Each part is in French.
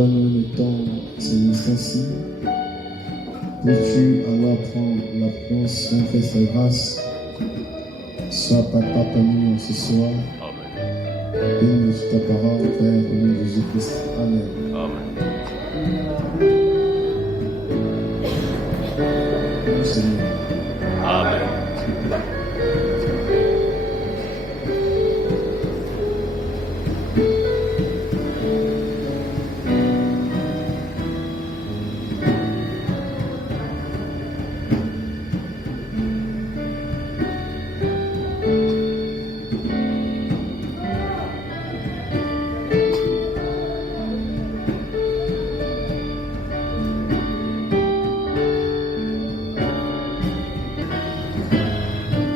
toi nous mettons ces instants-ci. Peux-tu alors prendre la place, on fait sa grâce. Sois papa parmi nous ce soir. Bénis ta parole, Père, au nom de Jésus-Christ. Amen. Amen. Seigneur. Amen.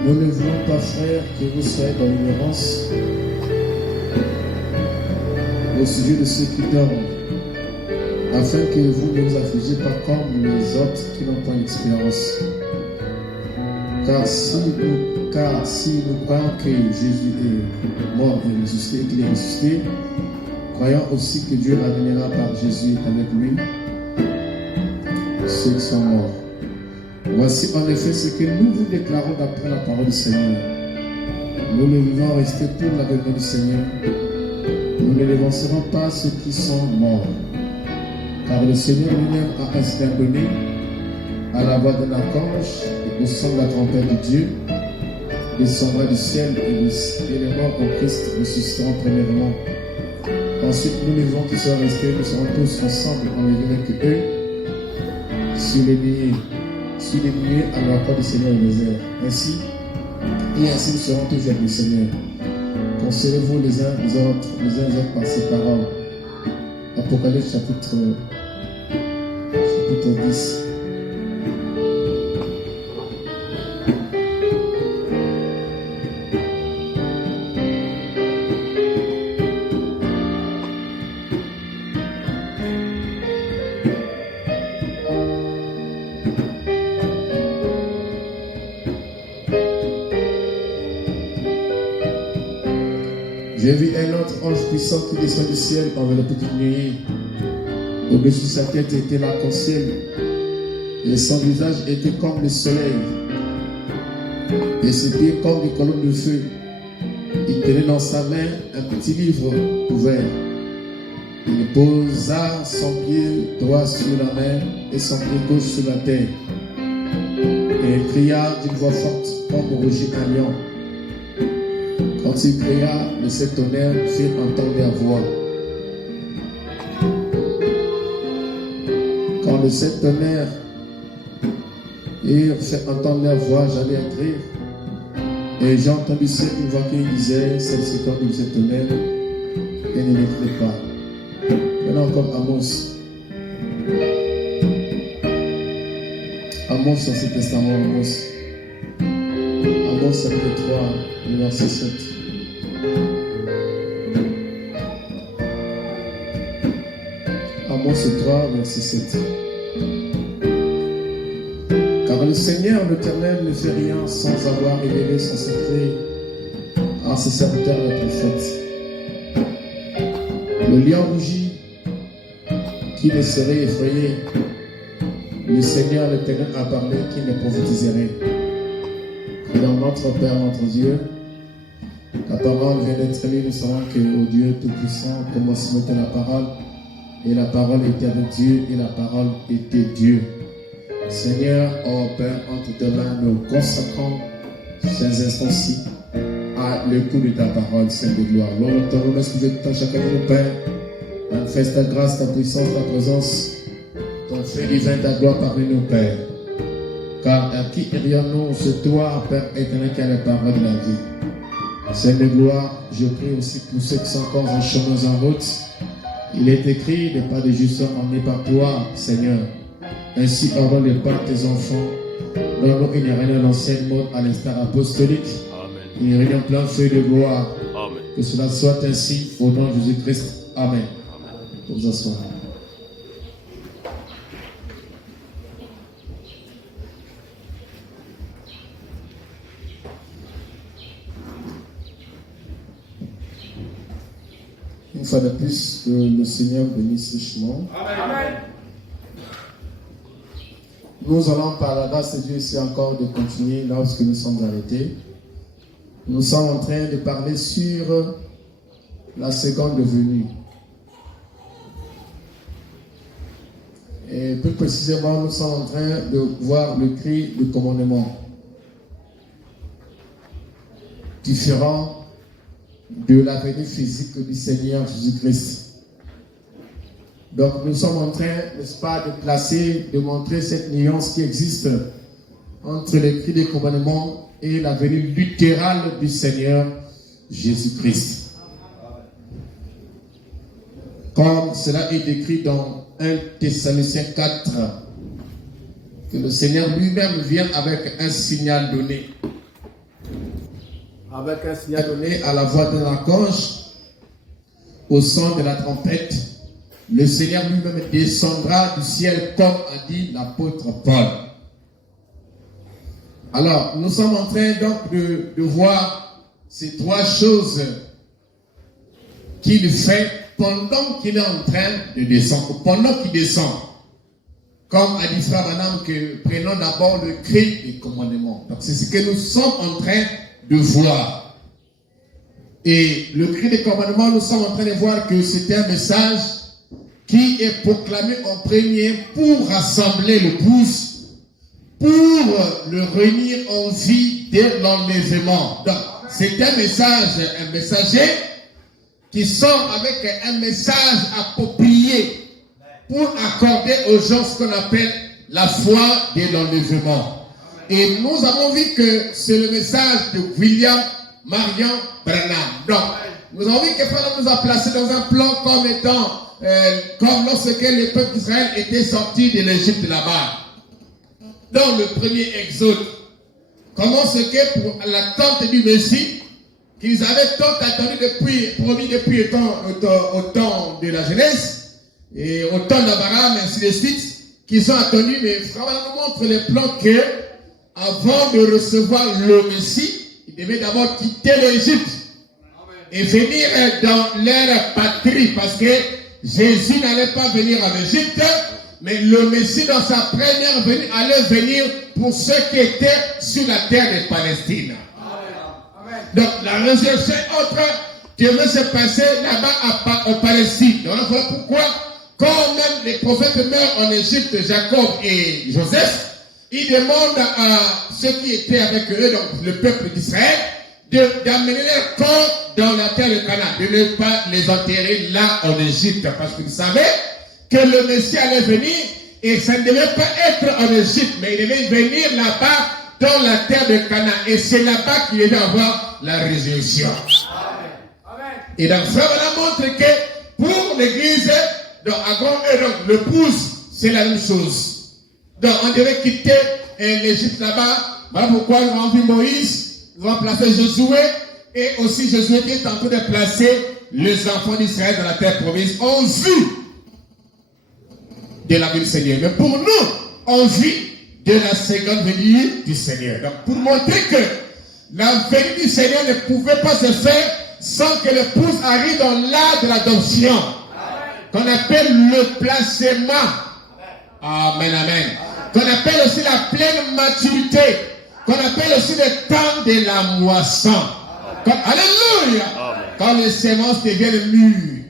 Nous ne voulons pas, frères, que vous soyez dans l'ignorance au sujet de ceux qui dorment, afin que vous ne vous affligez pas comme les autres qui n'ont pas d'expérience. Car si nous croyons que Jésus est mort et ressuscité et qu'il est ressuscité, croyons aussi que Dieu ramènera par Jésus avec lui ceux qui sont morts. Voici en effet ce que nous vous déclarons d'après la parole du Seigneur. Nous ne vivons rester pour l'avènement du Seigneur. Nous ne dévancerons pas ceux qui sont morts. Car le Seigneur lui-même a ainsi donné à la voix d'un archange et au son de la trompette de Dieu, descendra du ciel et les morts en Christ ressusciteront premièrement. Ensuite, nous les gens qui sont restés, nous serons tous ensemble enlevés avec eux sur les nuées à la croix du Seigneur au désert. Ainsi nous serons tous avec le Seigneur. Consolez-vous les uns les autres par ces paroles. Apocalypse chapitre 10. J'ai vu un autre ange puissant qui descend du ciel enveloppé d'une nuée. Au-dessus de sa tête était l'arc-en-ciel, et son visage était comme le soleil, et ses pieds comme des colonnes de feu. Il tenait dans sa main un petit livre ouvert. Il posa son pied droit sur la mer et son pied gauche sur la terre. Et il cria d'une voix forte comme rugit un lion. Quand il cria, le sept tonnerres fit entendre leur voix. Quand le sept tonnerres fait entendre leur voix, j'allais écrire. Et j'ai entendu une voix qui disait, celle-ci quand le sept tonnerres, et ne l'écrit pas. Il y en a encore Amos. Amos dans ce testament, Amos. Amos chapitre 3, le verset 7. Amos 3, verset 7. Car le Seigneur, l'Éternel, ne fait rien sans avoir révélé son secret à ses serviteurs les prophètes. Le lion rugit, qui ne serait effrayé. Le Seigneur, l'Éternel, a parlé, qui ne prophétiserait. Et dans notre Père, notre Dieu, la parole vient d'être lue, nous savons que au Dieu Tout-Puissant, commencement était la parole, et la parole était avec Dieu, et la parole était Dieu. Seigneur, oh Père, entre tes mains, nous consacrons ces instants-ci à l'écoute de ta parole, Sainte de gloire. Lors de ton nom, excusez tout chacun de nos pères, manifeste ta grâce, ta puissance, ta présence, ton fait divin, ta gloire parmi nos pères. Car à qui irions-nous, c'est toi, Père éternel, qui a la parole de la vie. Sainte de gloire, je prie aussi pour ceux qui sont encore en chemin en route. Il est écrit, les pas de juste sont emmenés par toi, Seigneur. Ainsi, ordonne les pas de tes enfants. Donne-nous une réunion d'ancienne mode à l'instar apostolique. Amen. Une réunion plein feu de gloire. Amen. Que cela soit ainsi au nom de Jésus-Christ. Amen. Pour vous asseoir. Une fois de plus, que le Seigneur bénisse richement. Amen. Nous allons par la grâce de Dieu ici encore de continuer là où nous sommes arrêtés. Nous sommes en train de parler sur la seconde venue. Et plus précisément, nous sommes en train de voir le cri de commandement, différent de la venue physique du Seigneur Jésus-Christ. Donc nous sommes en train, n'est-ce pas, de placer, de montrer cette nuance qui existe entre le cri de commandement et la venue littérale du Seigneur Jésus-Christ. Comme cela est décrit dans 1 Thessaloniciens 4, que le Seigneur lui-même vient avec un signal donné. Avec un signal donné à la voix d'un archange, au son de la trompette, le Seigneur lui-même descendra du ciel, comme a dit l'apôtre Paul. Alors, nous sommes en train donc de voir ces trois choses qu'il fait pendant qu'il est en train de descendre, pendant qu'il descend. Comme a dit Frère Branham, que prenons d'abord le cri des commandements. Donc, c'est ce que nous sommes en train de voir. Et le cri des commandements, nous sommes en train de voir que c'est un message qui est proclamé en premier pour rassembler l'épouse, pour le réunir en vie dès l'enlèvement. Donc, c'est un messager qui sort avec un message approprié pour accorder aux gens ce qu'on appelle la foi de l'enlèvement. Et nous avons vu que c'est le message de William Marion Branham. Donc, nous avons vu que Pharaon nous a placés dans un plan comme étant comme lorsque le peuple d'Israël était sorti de l'Égypte là-bas. Dans le premier exode, comment ce que pour l'attente du Messie, qu'ils avaient tant attendu promis depuis au temps de la jeunesse, et au temps d'Abraham, ainsi de suite, qu'ils ont attendu, mais Frère nous montre les plans que, avant de recevoir le Messie, ils devaient d'abord quitter l'Égypte et venir dans leur patrie, parce que Jésus n'allait pas venir en Égypte, mais le Messie dans sa première venue allait venir pour ceux qui étaient sur la terre de Palestine. Amen. Donc la résurrection autre devait se passer là-bas en Palestine. Donc voilà pourquoi, quand même les prophètes meurent en Égypte, Jacob et Joseph, ils demandent à ceux qui étaient avec eux, donc le peuple d'Israël, d'amener leur corps dans la terre de Canaan, de ne pas les enterrer là en Égypte, parce qu'ils savaient que le Messie allait venir et ça ne devait pas être en Égypte, mais il devait venir là-bas dans la terre de Canaan, et c'est là-bas qu'il devait avoir la résurrection. Amen. Et donc ça montre que pour l'Église, donc l'épouse, c'est la même chose. Donc on devait quitter l'Égypte là-bas. Voilà pourquoi nous avons vu Moïse. Nous avons placé Josué, et aussi Josué qui est en train de placer les enfants d'Israël dans la terre promise en vue de la venue du Seigneur. Mais pour nous, en vue de la seconde venue du Seigneur. Donc pour montrer que la venue du Seigneur ne pouvait pas se faire sans que l'épouse arrive dans l'art de l'adoption, qu'on appelle le placement. Amen, amen. Qu'on appelle aussi la pleine maturité, qu'on appelle aussi le temps de la moisson. Alléluia! Amen. Quand les semences deviennent mûres.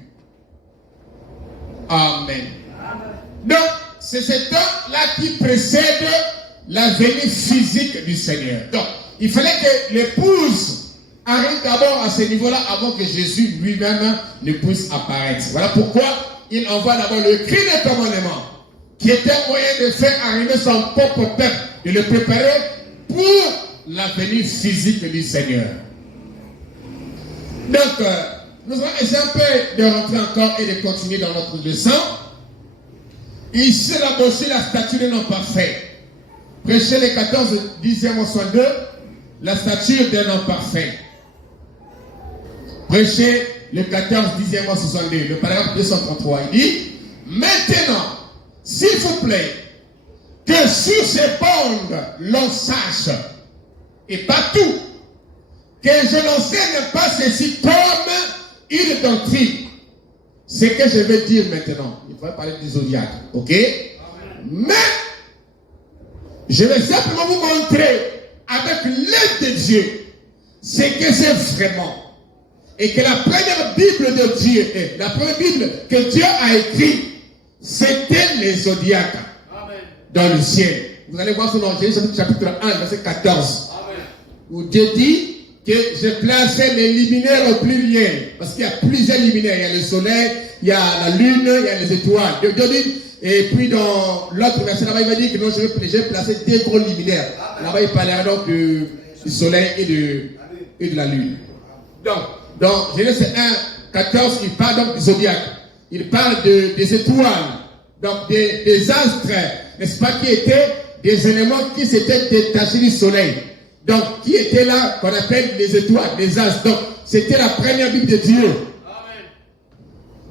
Amen. Donc, c'est ce temps-là qui précède la venue physique du Seigneur. Donc, il fallait que l'épouse arrive d'abord à ce niveau-là avant que Jésus lui-même ne puisse apparaître. Voilà pourquoi il envoie d'abord le cri de commandement, qui était un moyen de faire arriver son propre peuple, de le préparer pour la venue physique du Seigneur. Donc, nous allons essayer un peu de rentrer encore et de continuer dans notre leçon. Ici, là, aussi, la statue de l'homme parfait. Prêcher les 14, 10e 62, la statue d'un homme parfait. Prêcher le 14, 10e 62, le paragraphe 233, il dit, maintenant, s'il vous plaît, que sur ces bandes, l'on sache, et partout, que je n'enseigne pas ceci comme une doctrine, ce que je vais dire maintenant, il faudrait parler du zodiaque, ok? Mais, je vais simplement vous montrer avec l'aide de Dieu ce que c'est vraiment. Et que la première Bible de Dieu, la première Bible que Dieu a écrite, c'était les zodiaques dans le ciel. Vous allez voir ça dans Genèse chapitre 1, verset 14. Amen. Où Dieu dit que j'ai placé les luminaires au pluriel. Parce qu'il y a plusieurs luminaires. Il y a le soleil, il y a la lune, il y a les étoiles. Dieu dit, et puis dans l'autre verset là-bas, il va dire que non, j'ai placé deux gros luminaires. Là-bas, il parlera donc du soleil et de la lune. Donc, dans Genèse 1, 14, il parle donc du zodiaque. Il parle des étoiles, donc des astres, n'est-ce pas, qui étaient des éléments qui s'étaient détachés du soleil. Donc, qui étaient là, qu'on appelle les étoiles, les astres. Donc, c'était la première Bible de Dieu. Amen.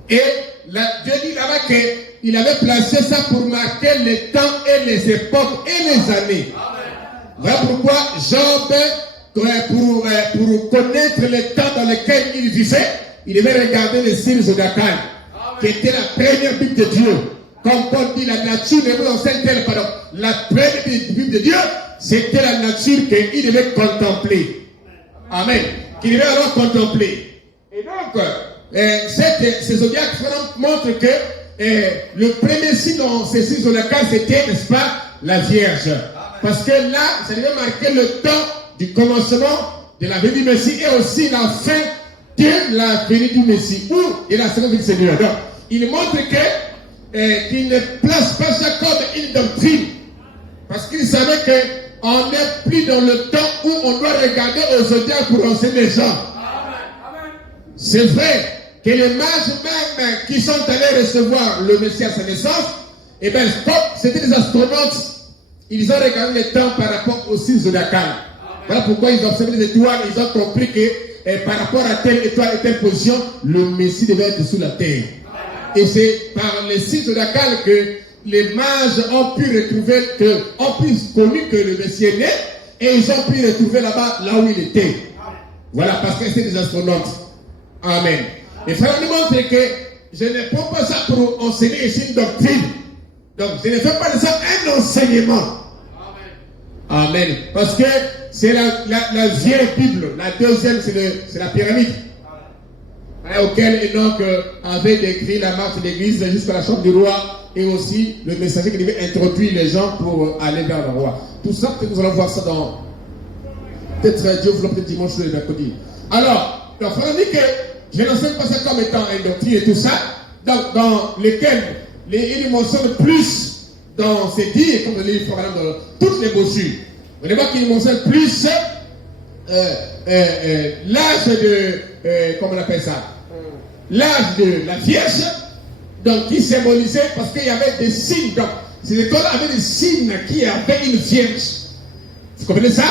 Et Dieu dit là-bas qu'il avait placé ça pour marquer les temps et les époques et les années. Amen. Voilà pourquoi Job, pour connaître le temps dans lequel il vivait, il devait regarder les signes zodiacales, qui était la première Bible de Dieu. Comme Paul dit, la nature ne vous enseigne-t-elle, pardon, la première Bible de Dieu, c'était la nature qu'il devait contempler. Amen. Qu'il devait alors contempler. Et donc, ces zodiaques montrent que le premier signe dans ces signes zodiacales, c'était, n'est-ce pas, la Vierge. Parce que là, ça devait marquer le temps du commencement de la venue du Messie et aussi la fin de la venue du Messie ou de la seconde venue du Seigneur. Donc, il montre qu'il ne place pas ça comme une doctrine. Parce qu'il savait qu'on n'est plus dans le temps où on doit regarder aux zodiaques pour enseigner les gens. C'est vrai que les mages même qui sont allés recevoir le Messie à sa naissance, et bien, comme c'était des astronautes, ils ont regardé les temps par rapport aux signes zodiacales. Voilà pourquoi ils ont observé les étoiles, ils ont compris que par rapport à telle étoile et telle position, le Messie devait être sous la terre. Et c'est par les signes zodiacales que les mages ont pu retrouver, ont pu connu que le Messie est né, et ils ont pu retrouver là-bas, là où il était. Voilà, parce que c'est des astronautes. Amen. Et frère nous montre que je ne prends pas ça pour enseigner ici une doctrine. Donc, je ne fais pas de ça un enseignement. Amen. Parce que c'est la vieille Bible. La deuxième, c'est la pyramide. Auquel Enoch avait décrit la marche de l'église jusqu'à la chambre du roi et aussi le messager qui devait introduire les gens pour aller vers le roi. Tout ça, peut-être nous allons voir ça dans peut-être Dieu vous peut-être dimanche ou le mercredi. Alors, donc, on dit que je n'enseigne pas ça comme étant une doctrine et tout ça, donc, dans lesquels il mentionne plus dans ses dires, comme le livre dans toutes les brochures. On voit qu'il mentionne plus l'âge de, comment on appelle ça, l'âge de la Vierge, donc qui symbolisait, parce qu'il y avait des signes, donc ces écoles avaient des signes qui avaient une Vierge. Vous comprenez ça?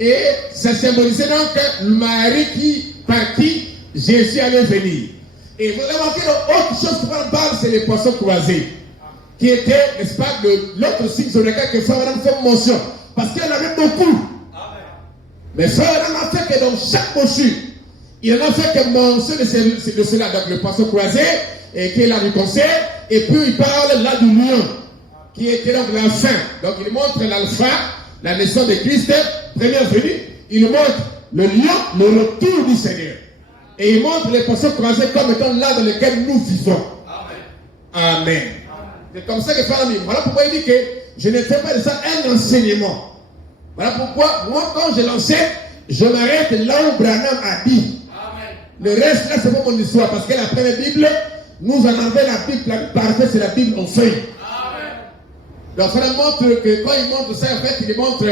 Et ça symbolisait donc Marie par qui Jésus allait venir. Et vous avez remarqué autre chose qu'on parle, c'est les poissons croisés, qui étaient, n'est-ce pas, l'autre signe sur lequel que Frère Madame fait mention, parce qu'il y en avait beaucoup. Mais Frère Madame a fait que dans chaque brochure, il en a fait que mention de cela, donc le poisson croisé, et qui est là du concert, et puis il parle là du lion, qui était donc la fin. Donc il montre l'alpha, la naissance de Christ, première venue, il montre le lion, le retour du Seigneur. Et il montre les poissons croisés comme étant là dans lequel nous vivons. Amen. Amen. C'est comme ça que Frère dit. Voilà pourquoi il dit que je ne fais pas de ça un enseignement. Voilà pourquoi, moi, quand je l'enseigne, je m'arrête là où Branham a dit. Amen. Le reste, là, c'est pas mon histoire. Parce que la première Bible, nous en avons la Bible, la Bible parfaite, c'est la Bible en feuille. Donc, ça montre que quand il montre ça, en fait, il montre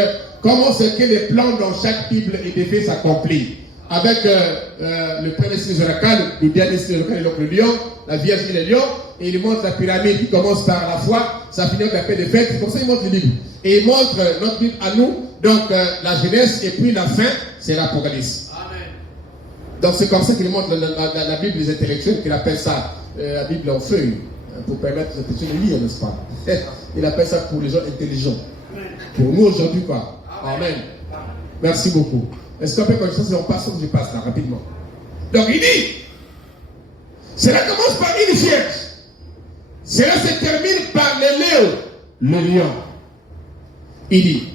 comment c'est que les plans dans chaque Bible devaient s'accomplir. Avec le premier signe zodiacal, le dernier signe zodiacal, donc le lion, la Vierge et le lion, et il montre la pyramide qui commence par la foi, ça finit avec la paix des fêtes, comme ça il montre le livre. Et il montre notre Bible à nous, donc la jeunesse, et puis la fin, c'est l'Apocalypse. Donc c'est comme ça qu'il montre la Bible des intellectuels, qu'il appelle ça la Bible en feuille, pour permettre aux personnes de lire, n'est-ce pas? Il appelle ça pour les gens intelligents. Pour nous aujourd'hui, quoi. Amen. Merci beaucoup. Est-ce qu'on peut continuer si on passe ou je passe là rapidement? Donc il dit Cela commence par une vierge. Cela se termine par le léo, le lion. Il dit,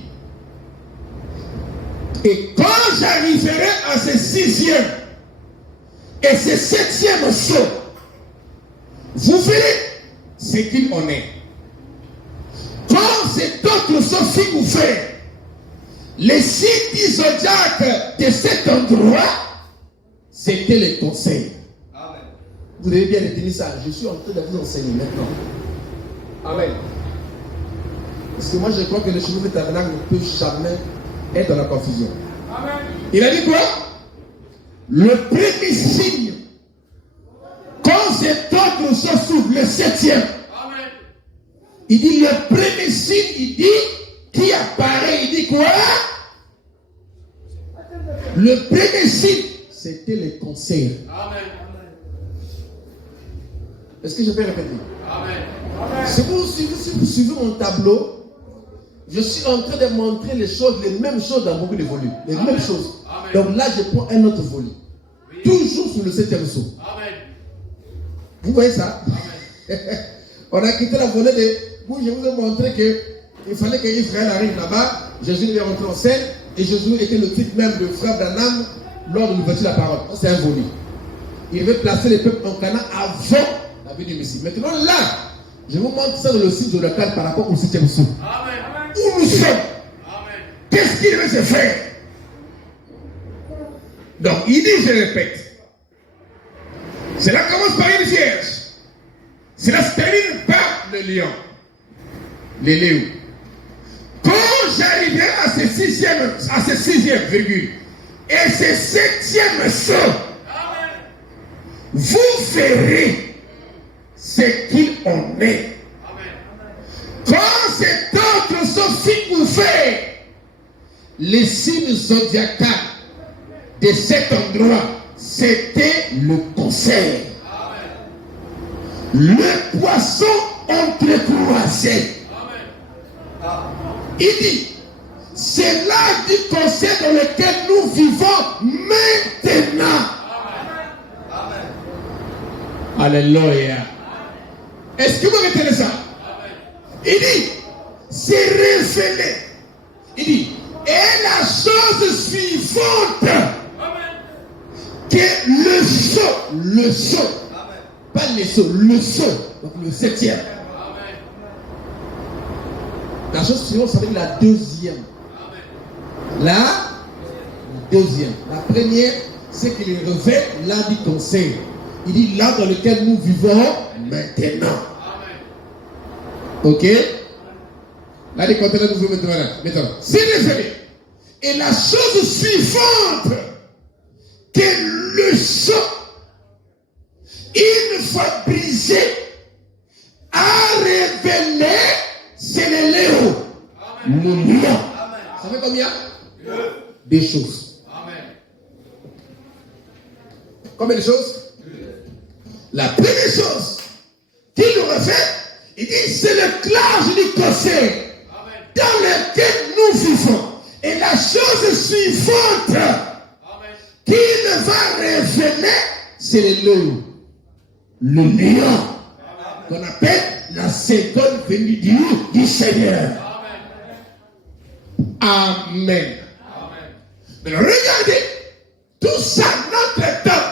et quand j'arriverai à ce 6e et ce 7e saut, vous verrez ce qu'il en est. Quand cet autre saut s'y ouvert, les signes du zodiaque de cet endroit, c'était les conseils. Amen. Vous devez bien retenir ça. Je suis en train de vous enseigner maintenant. Amen. Parce que moi je crois que le chemin de tabernacle ne peut jamais être dans la confusion. Amen. Il a dit quoi? Le premier signe, quand cet autre saut s'ouvre, le 7e, amen. Il dit le premier signe, il dit, qui apparaît, il dit quoi? Le premier signe, c'était les conseils. Amen. Est-ce que je peux répéter? Amen. Si vous suivez mon tableau, je suis en train de montrer les choses, les mêmes choses dans beaucoup de volumes. Les Amen. Mêmes choses. Amen. Donc là, je prends un autre volume. Oui. Toujours sur le 7e saut. Amen. Vous voyez ça? On a quitté la volée de... Je vous ai montré qu'il fallait qu'Israël arrive là-bas. Jésus est rentré en scène. Et Jésus était le titre même de frère Branham lors de l'ouverture de la parole. C'est un volume. Il veut placer les peuples en Canaan avant la venue du Messie. Maintenant là, je vous montre ça dans le site de local par rapport au 7e saut. Amen. Où nous sommes? Qu'est-ce qu'il veut se faire? Donc, il dit, je répète, cela commence par une vierge. Cela se termine par le lion. Les léons. Quand j'arriverai à ce 6e virgule et ce 7e saut, vous verrez ce qu'il en est. Quand cet autre saut fut ouvert, les signes zodiacales de cet endroit, c'était le conseil. Le poisson entrecroisé. Il dit, c'est là du conseil dans lequel nous vivons maintenant. Amen. Alléluia. Est-ce que vous retenez ça? Il dit, c'est révélé. Il dit, et la chose suivante, amen. Que le saut, pas le saut, donc le 7e. Amen. La chose suivante, ça veut dire la 2e. Amen. La 2e. La première, c'est qu'il révèle là du conseil. Il dit là dans lequel nous vivons maintenant. Ok? Là, les conteneurs nous vivons maintenant. C'est révélé. Et la chose suivante, que le saut, une fois brisé, a révélé, c'est le léo. Le lion. Ça fait combien? Des choses. Amen. Combien de choses? La première chose qu'il nous refait, il dit c'est le clash du conseil dans lequel nous vivons. Et la chose suivante qu'il va révéler, c'est le lion. Le lion qu'on appelle la seconde venue du Seigneur. Amen. Mais regardez, tout ça, notre temps,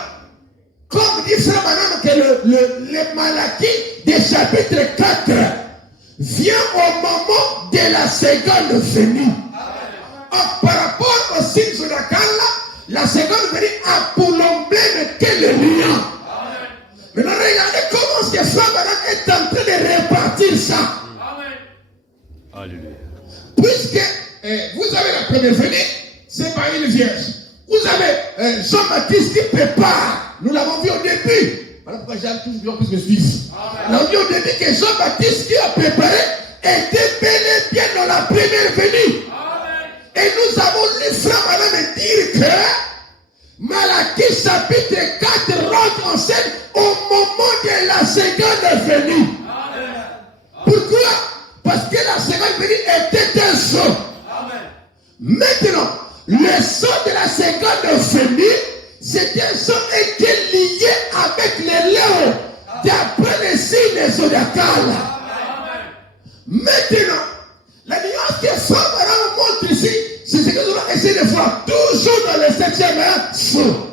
comme dit Frère Branham, que le Malachie des chapitre 4 vient au moment de la seconde venue. Or, par rapport au signe zodiacal, la seconde venue a pour l'emblème que le lion. Maintenant, regardez comment ce que Frère Branham est en train de répartir ça. Alléluia. Puisque vous avez la première venue, c'est par une vierge. Vous avez Jean-Baptiste qui prépare. Nous l'avons vu au début. Voilà pourquoi j'ai toujours plus me suivre. Nous l'avons vu au début que Jean-Baptiste qui a préparé était bel et bien dans la première venue. Amen. Et nous avons lu Frère Branham dire que Malachie chapitre 4 rentre en scène au moment de la seconde venue. Amen. Pourquoi? Parce que la seconde venue était un saut. Maintenant, le saut de la seconde venue, c'était un son était lié avec les léons d'après les signes zodiacales. Maintenant, la nuance que Phamara montre ici, c'est ce que nous allons essayer de voir toujours dans le 7e saut.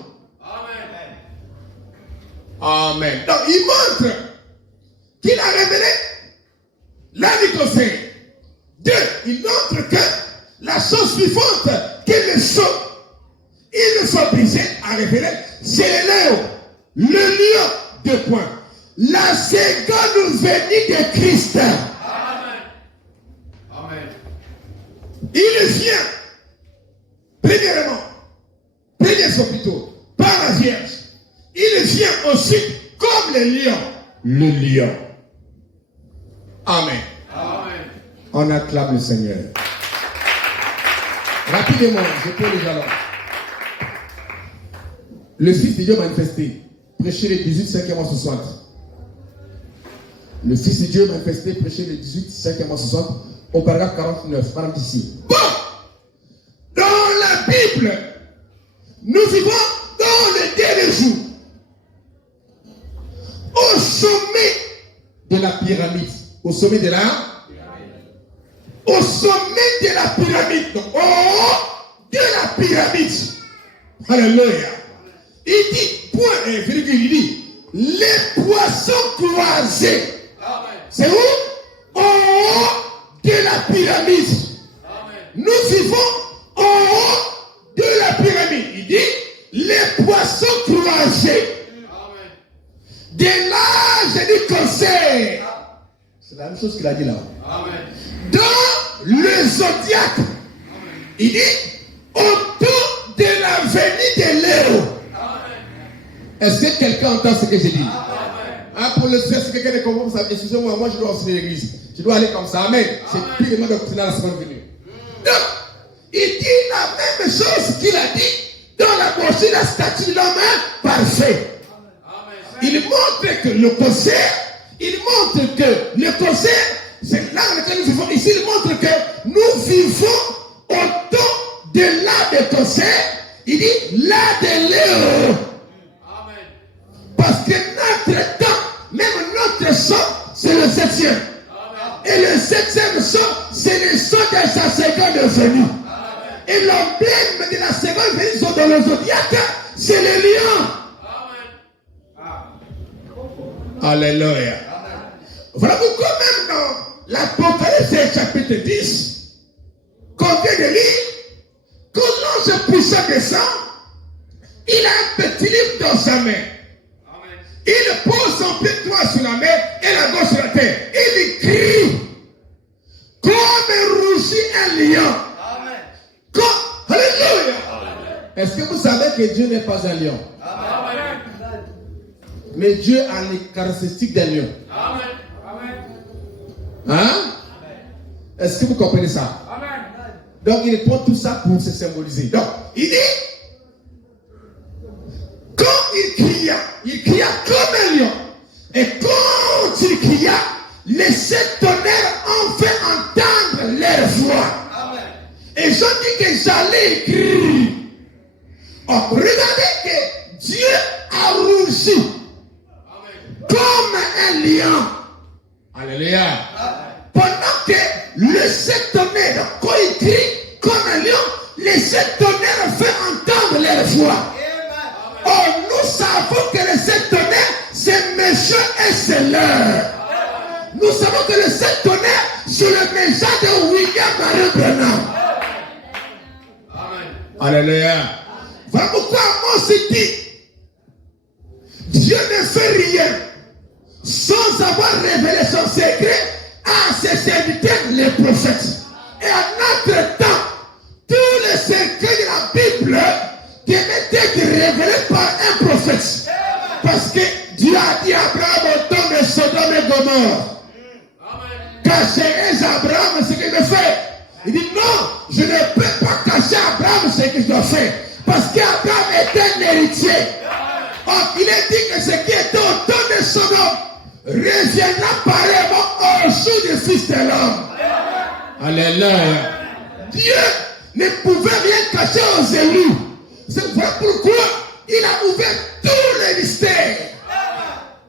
Amen. Donc, il montre qu'il a révélé la vie conseil. 2. Il montre que la chose suivante, que le saut, il ne soit brisé, a révélé, c'est le léon. Le lion, 2 points. La seconde venue de Christ. Amen. Amen. Il vient, premièrement, premier saut plutôt, par la Vierge. Il vient aussi comme le lion. Le lion. Amen. Amen. On acclame le Seigneur. Rapidement, je peux les jalons. Le Fils de Dieu manifesté, prêché le 18, 5e mois 60. Le Fils de Dieu manifesté, prêché le 18, 5e mois 60, au paragraphe 49, par ici. Bon, dans la Bible, nous vivons dans le dernier jour. Au sommet de la pyramide. Au sommet de la pyramide. Au sommet de la pyramide. Donc, au haut de la pyramide. Alléluia. Il dit, point et virgule, il dit, les poissons croisés. C'est où? Au haut de la pyramide. Amen. Nous vivons au haut de la pyramide. Il dit, les poissons croisés. De l'âge du conseil. C'est la même chose qu'il a dit là. Amen. Dans le zodiaque, il dit autour de la venue de Léo. Est-ce que quelqu'un entend ce que j'ai dit? Hein, pour le faire, si quelqu'un est comprend, excusez-moi, moi je dois enseigner l'église. Je dois aller comme ça. Amen. C'est purement doctrinal la semaine venue. Donc, il dit la même chose qu'il a dit dans la brochure, la statue de l'homme parfait. Il montre que le concert, c'est là dans lequel nous vivons. Ici, il montre que nous vivons autour de l'art de concert. Il dit l'art de Léo. Amen. Parce que notre temps, même notre son, c'est le 7e. Amen. Et le 7e son, c'est le son de sa seconde venue. Amen. Et l'emblème de la seconde venue dans le zodiaque, c'est le lion. Alléluia. Voilà pourquoi même dans l'Apocalypse chapitre 10, qu'on vient de lire, quand l'ange puissant descend, il a un petit livre dans sa main. Amen. Il pose son pied droit sur la mer et la gauche sur la terre. Il crie comme rougit un lion. Amen. Alléluia. Est-ce que vous savez que Dieu n'est pas un lion? Amen. Mais Dieu a les caractéristiques d'un lion. Amen. Hein? Est-ce que vous comprenez ça? Amen. Donc il prend tout ça pour se symboliser. Donc il dit, quand il cria comme un lion. Et quand il cria, les 7 tonnerres ont fait entendre leur voix. Amen. Et je dis que j'allais écrire. Oh, regardez que Dieu a rougi. Comme un lion. Alléluia. Pendant que le 7 tonnerres, quand il crie comme un lion, les 7 tonnerres fait entendre leur voix. Oh, nous savons que les 7 tonnerres, c'est méchant et c'est leur. Nous savons que les 7 tonnerres, c'est le message de William Marie Branham. Alléluia. Voilà pourquoi on s'est dit, Dieu ne fait rien sans avoir révélé son secret à ses serviteurs, les prophètes. Et en notre temps, tous les secrets de la Bible devaient être révélés par un prophète. Parce que Dieu a dit à Abraham au temps de Sodome et Gomorrhe, cacherai Abraham ce qu'il me fait. Il dit non, je ne peux pas cacher à Abraham ce que je dois faire. Parce qu'Abraham est un héritier. Or, il est dit que ce qui était au temps de Sodome reviendra pareillement au jour du Fils de l'homme. Alléluia. Dieu ne pouvait rien cacher aux élus. C'est pourquoi il a ouvert tous les mystères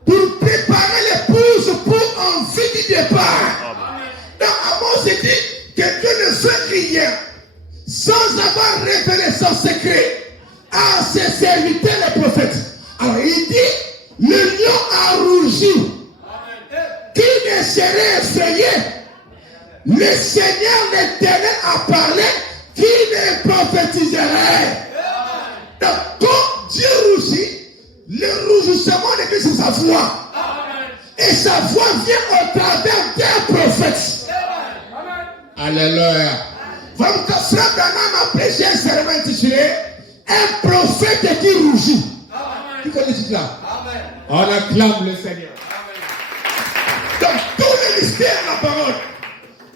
pour préparer l'épouse pour en vie du départ. Donc Amos dit que Dieu ne fait rien sans avoir révélé son secret à ses serviteurs les prophètes. Alors il dit, le lion a rougi. Qui ne serait effrayé? Le Seigneur l'Éternel a parlé, qui ne prophétiserait? Donc quand Dieu rougit, le rougissement n'est que sur sa voix. Et sa voix vient au travers des prophètes. Alléluia. Votre frère Branham a prêché un sermon intitulé un prophète qui rougit. Qui connaît ce là? On acclame le Seigneur. Donc tous les mystères de la parole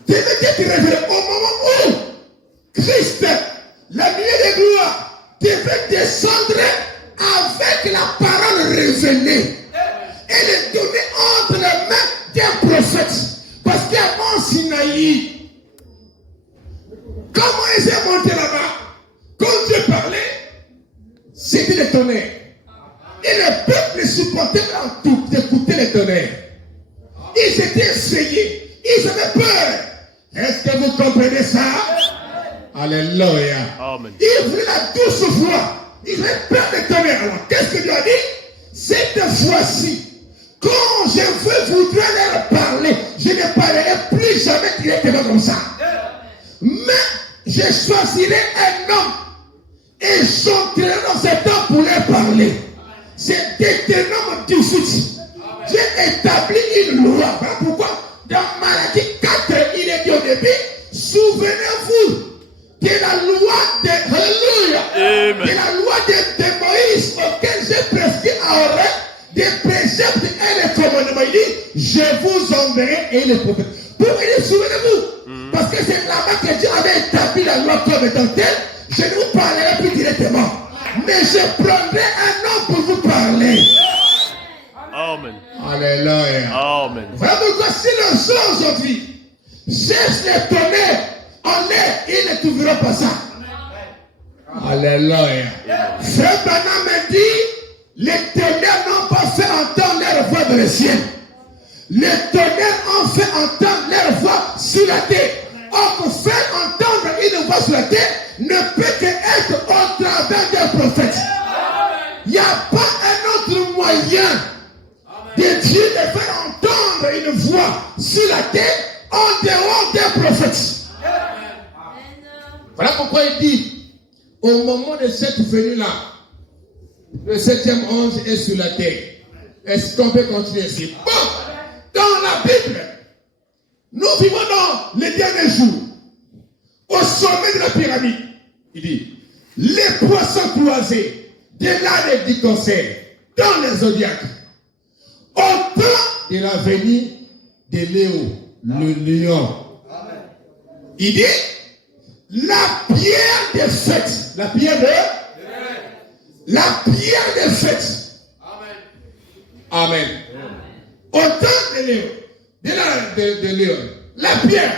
devaient être révélés au moment où Christ, la milieu de gloire, devait descendre avec la parole révélée et les donner entre les mains des prophètes. Parce qu'avant Sinaï, quand Moïse est monté là-bas, quand Dieu parlait, c'était le tonnerre. Et le peuple supportait en tout d'écouter les tonnerres. Ils étaient effrayés. Ils avaient peur. Est-ce que vous comprenez ça? Alléluia. Amen. Ils voulaient la douce voix. Ils avaient peur des tonnerres. Alors, qu'est-ce que Dieu a dit? Cette fois-ci, quand je voudrais leur parler, je ne parlerai plus jamais directement comme ça. Mais je choisirai un homme et j'entrerai dans cet homme pour leur parler. C'est Deutéronome 18. Dieu établit une loi. Voilà pourquoi dans Malachie 4, il est dit au début, souvenez-vous de la loi de la loi de Moïse auquel j'ai prescrit à Horeb des préceptes et les commandements. Il dit, je vous enverrai et les prophètes. Pourquoi il dit, souvenez-vous? Parce que c'est là-bas que Dieu avait établi la loi comme étant telle. Je ne vous parlerai plus directement. Mais je prendrai un homme pour vous parler. Amen. Alléluia. Amen. Voilà pourquoi si le jour aujourd'hui cesse les tonnerres en l'air, ils ne trouveront pas ça. Alléluia. Frère Branham me dit, les tonnerres n'ont pas fait entendre leur voix dans le ciel. Les tonnerres ont fait entendre leur voix sur la terre. Or, faire entendre une voix sur la terre ne peut qu'être au travers des prophètes. Il n'y a pas un autre moyen de Dieu de faire entendre une voix sur la terre en dehors des prophètes. Voilà pourquoi il dit, au moment de cette venue-là, le 7e ange est sur la terre. Est-ce qu'on peut continuer ici? Bon, dans la Bible, nous vivons dans les derniers jours, au sommet de la pyramide. Il dit, les poissons croisés de l'âne du concert dans les zodiaques, au temps de la venue de Léo, le lion. Il dit, la pierre des fêtes, la pierre des fêtes. Amen. Au temps de Léo, de Léon, la pierre,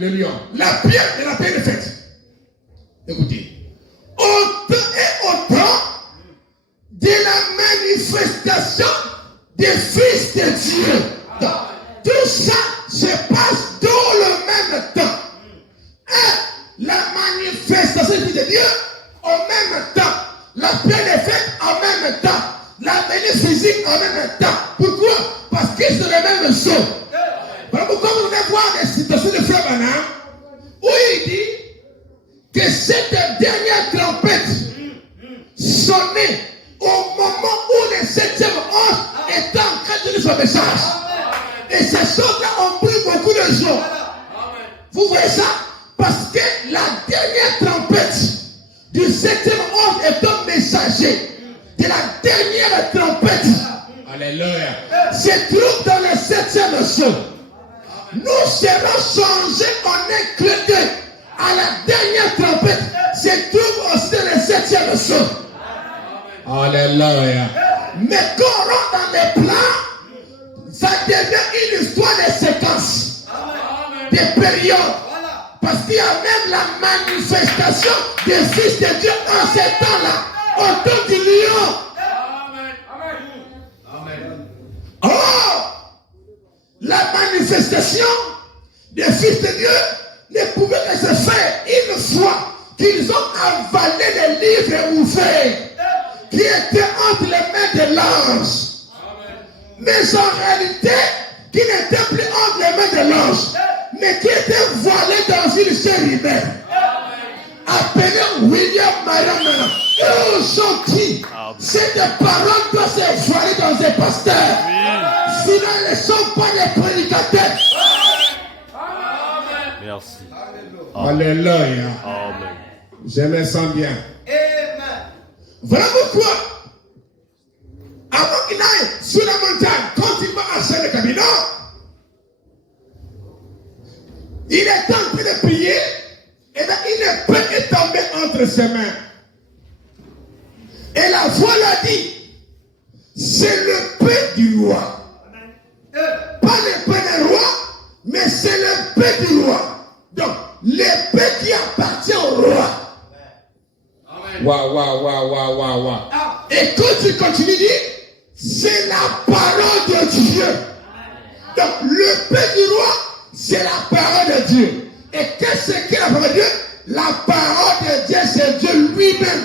le lion, la pierre de la pierre des fêtes. Écoutez, au temps de la manifestation des fils de Dieu. Donc, tout ça se passe dans le même temps. La manifestation des fils de Dieu en même temps. La pierre des fêtes en même temps. La venue physique en même temps. Pourquoi? Parce que c'est la même chose. Voilà pourquoi vous allez voir des citations de Frère Branham où il dit que cette dernière trompette sonnait au moment où le 7e ange était en train de donner son message. Et ces choses-là ont pris beaucoup de jours. Vous voyez ça? Parce que la dernière trompette du 7e ange est un messager de la dernière trompette. Alléluia. Se trouve dans le 7e jour. Nous serons changés en un clin d'œil à la dernière trompette. Se trouve aussi dans le 7e jour. Alléluia. Mais quand on rentre dans les plans, ça devient une histoire de séquences, de périodes. Parce qu'il y a même la manifestation des fils de Dieu en ces temps-là. autant du lion. Or, la manifestation des fils de Dieu ne pouvait que se faire une fois qu'ils ont avalé les livres ouverts qui étaient entre les mains de l'ange. Mais en réalité, qui n'étaient plus entre les mains de l'ange, mais qui étaient voilés dans une chair humaine. Appelé William Marion. Et aujourd'hui, ces paroles doivent se voiler dans un pasteur. Sinon, ils ne sont pas des prédicateurs. Merci. Alléluia. Amen. Je me sens bien. Amen. Voilà pourquoi, avant qu'il aille sur la montagne, quand il va acheter le cabinet, il est en train de prier, et bien une épée est tombée entre ses mains. Et la voix l'a dit, c'est l'épée du roi. Pas l'épée du roi, mais c'est l'épée du roi. Donc, l'épée qui appartient au roi. Waouh. Et quand tu continues, dit, c'est la parole de Dieu. Donc, l'épée du roi, c'est la parole de Dieu. Et qu'est-ce que la parole de Dieu? La parole de Dieu, c'est Dieu lui-même.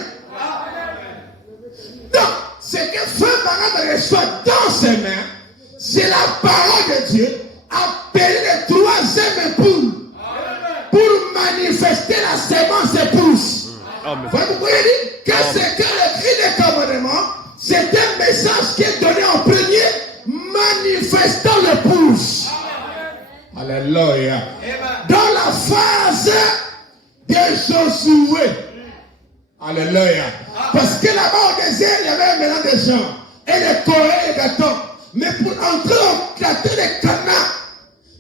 Donc, ce que Frère Branham reçoit dans ses mains, c'est la parole de Dieu, appelée le troisième époux, pour manifester la sémence épouse. Vous voyez pourquoi il dit que c'est que le cri des commandements, c'est un message qui est donné en premier, manifestant l'épouse. Alléluia. Dans la phase de Josué. Alléluia. Parce que là-bas au désert, il y avait un mélange de gens. Et les Corées et Gaton. Mais pour entrer au plateau de Canaan,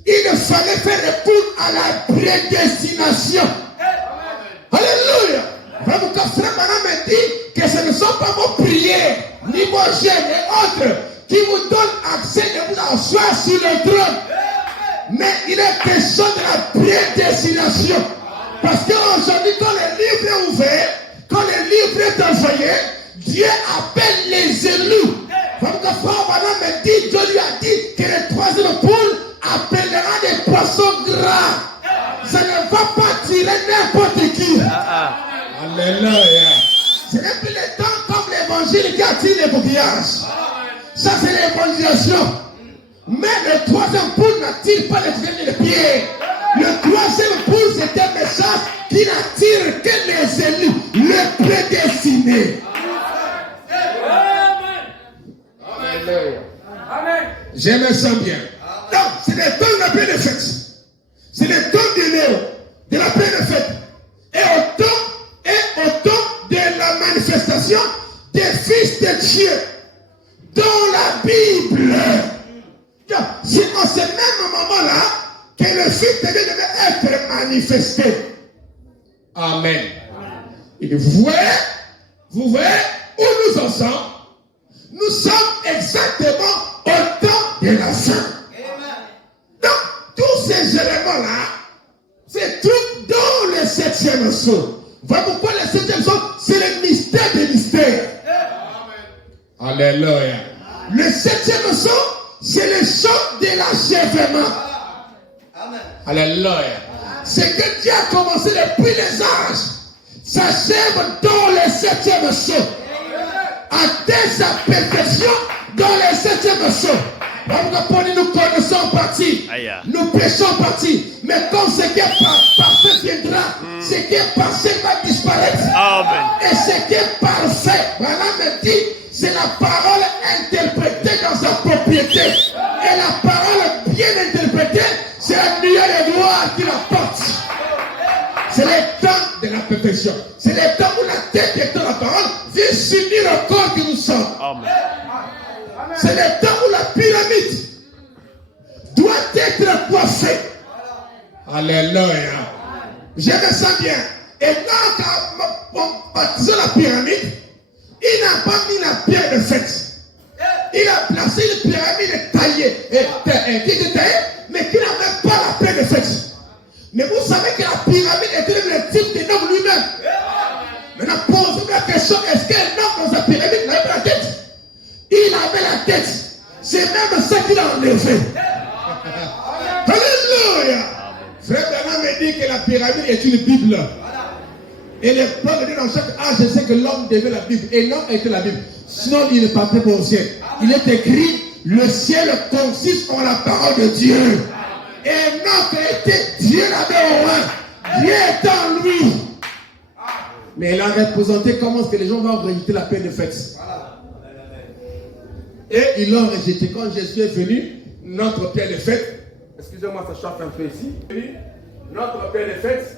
il fallait faire recours à la prédestination. Alléluia. Vraiment, quand Frère Branham me dit que ce ne sont pas vos prières, ni vos jeûnes et autres qui vous donnent accès de vous asseoir sur le trône. Mais il est question de la prédestination. Parce qu'aujourd'hui, quand le livre est ouvert, quand le livre est envoyé, Dieu appelle les élus. Comme quand Frère Branham me dit, Dieu lui a dit que le troisième poule appellera des poissons gras. Ça ne va pas tirer n'importe qui. Alléluia. Ce n'est plus le temps comme l'évangile qui attire les coquillages. Ça, c'est l'évangélisation. Mais le troisième poule n'attire pas les pieds. Le troisième poule, c'est un message qui n'attire que les élus, les prédestinés. Amen. Je me sens bien. Donc, c'est le temps de la pleine fête. C'est le temps du néo, de la pleine fête. Et au temps de la manifestation des fils de Dieu dans la Bible. C'est en ce même moment-là que le Fils de Dieu devait être manifesté. Amen. Et vous voyez où nous en sommes? Nous sommes exactement au temps de la fin. Donc, tous ces éléments-là, c'est tout dans le 7e sceau. Voilà pourquoi le 7e sceau, c'est le mystère des mystères. Alléluia. Le 7e sceau, c'est le chant de l'achèvement. Alléluia. C'est que Dieu a commencé depuis les âges, s'achève dans le 7e sceau. Atteint sa perfection dans le 7e sceau. Nous connaissons partie, nous prêchons partie, mais quand ce qui est parfait viendra, ce qui est parfait va disparaître. Amen. Et ce qui est parfait, voilà me dit, c'est la parole interprétée dans sa propriété. Et la parole bien interprétée, c'est la lumière de gloire qui la porte. C'est le temps de la perfection. C'est le temps où la tête est dans la parole vient s'unir au corps que nous sommes. Amen. C'est le temps où la pyramide doit être coiffée. Alléluia. Je me sens bien. Et quand on baptise la pyramide, il n'a pas mis la pierre de fête. Il a placé une pyramide taillée, mais qui n'a même pas la pierre de fête. Mais vous savez que la pyramide était le type de l'homme lui-même. Maintenant, posez-vous la question, est-ce qu'un homme dans sa pyramide n'avait pas la tête? Il avait la tête. C'est même ça qu'il a enlevé. Alléluia. Frère Branham me dit que la pyramide est une Bible. Et les plans de Dieu dans chaque âge, je sais que l'homme devait la Bible. Et l'homme était la Bible. Sinon, il ne partait pas au ciel. Il est écrit, le ciel consiste en la parole de Dieu. Et Enoch était Dieu l'avait au loin. Dieu est en lui. Mais il a représenté comment est-ce que les gens vont rejeter la peine de fête. Et ils l'ont rejeté. Quand Jésus est venu, notre père de fête, excusez-moi, ça chauffe un peu ici. Notre père de fête,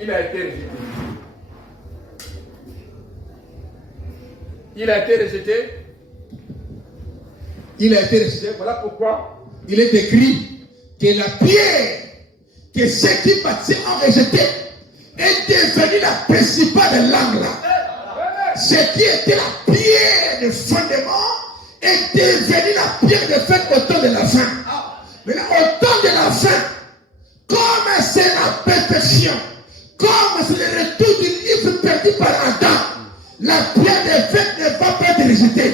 il a été rejeté. Il a été rejeté. Il a été rejeté. Voilà pourquoi il est écrit que la pierre que ceux qui bâtissaient ont rejeté est devenue la principale de l'angle. Ce qui était la pierre de fondement est devenue la pierre de fête au temps de la fin. Maintenant, au temps de la fin, comme c'est la perfection, comme c'est le retour du livre perdu par Adam, la pierre de fête ne va pas être rejetée.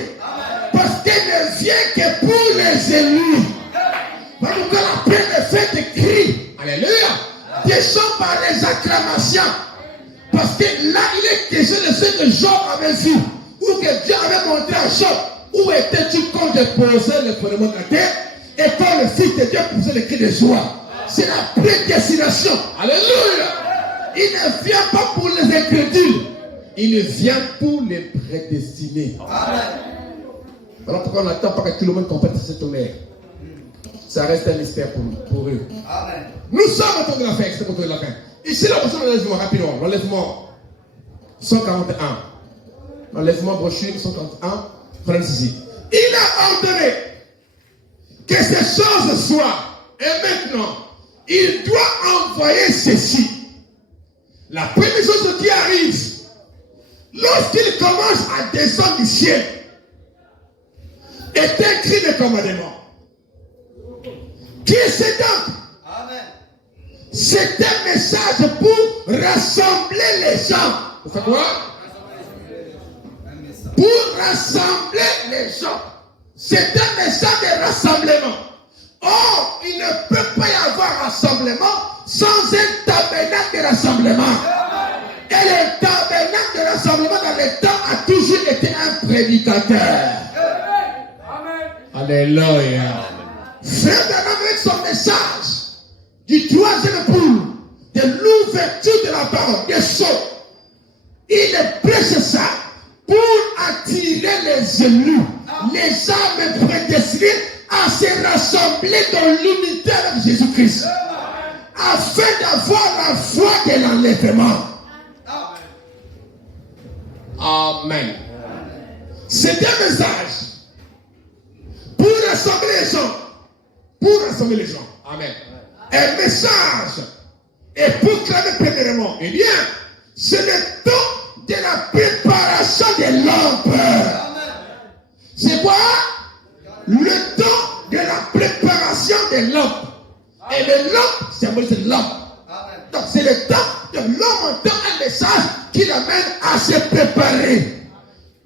Parce qu'elle ne vient que pour les élus. Parce que la pierre de fête crie, alléluia, descend par les acclamations. Parce que là, il est question de ce que Job avait vu, ou que Dieu avait montré à Job. Où étais-tu quand je posais le fondement de la terre et quand le Fils de Dieu poussait le cri de joie? C'est la prédestination. Alléluia. Il ne vient pas pour les incrédules. Il vient pour les prédestinés. Amen. Voilà pourquoi on n'attend pas que tout le monde comprenne ce tonnerre. Ça reste un mystère pour eux. Amen. Nous sommes au tour de la fin. C'est au tour de la fin. Ici, la prochaine l'enlèvement, rapidement. L'enlèvement 141. L'enlèvement brochure 141. Prenez ceci. Il a ordonné que ces choses soient. Et maintenant, il doit envoyer ceci. La première chose qui arrive, lorsqu'il commence à descendre du ciel, est un cri de commandement. Qui est cet homme? C'est un message pour rassembler les gens. Vous savez quoi? Pour rassembler les gens. C'est un message de rassemblement. Or, il ne peut pas y avoir rassemblement sans un tabernacle de rassemblement. Et le tabernacle de rassemblement dans le temps a toujours été un prédicateur. Alléluia. Frère Branham avec son message du troisième boule, de l'ouverture de la parole, des sceaux, il prêche ça pour attirer les élus, les âmes prédestinées à se rassembler dans l'unité avec Jésus-Christ, afin d'avoir la foi de l'enlèvement. Amen. C'est un message pour rassembler les gens. Pour rassembler les gens. Amen. Un message. Et pour clamer premièrement, eh bien, c'est le temps de la préparation des lampes. C'est quoi? Le temps de la préparation des lampes. Et les lampes symbolisent l'homme. Donc c'est le temps de l'homme entend un message qui l'amène à se préparer.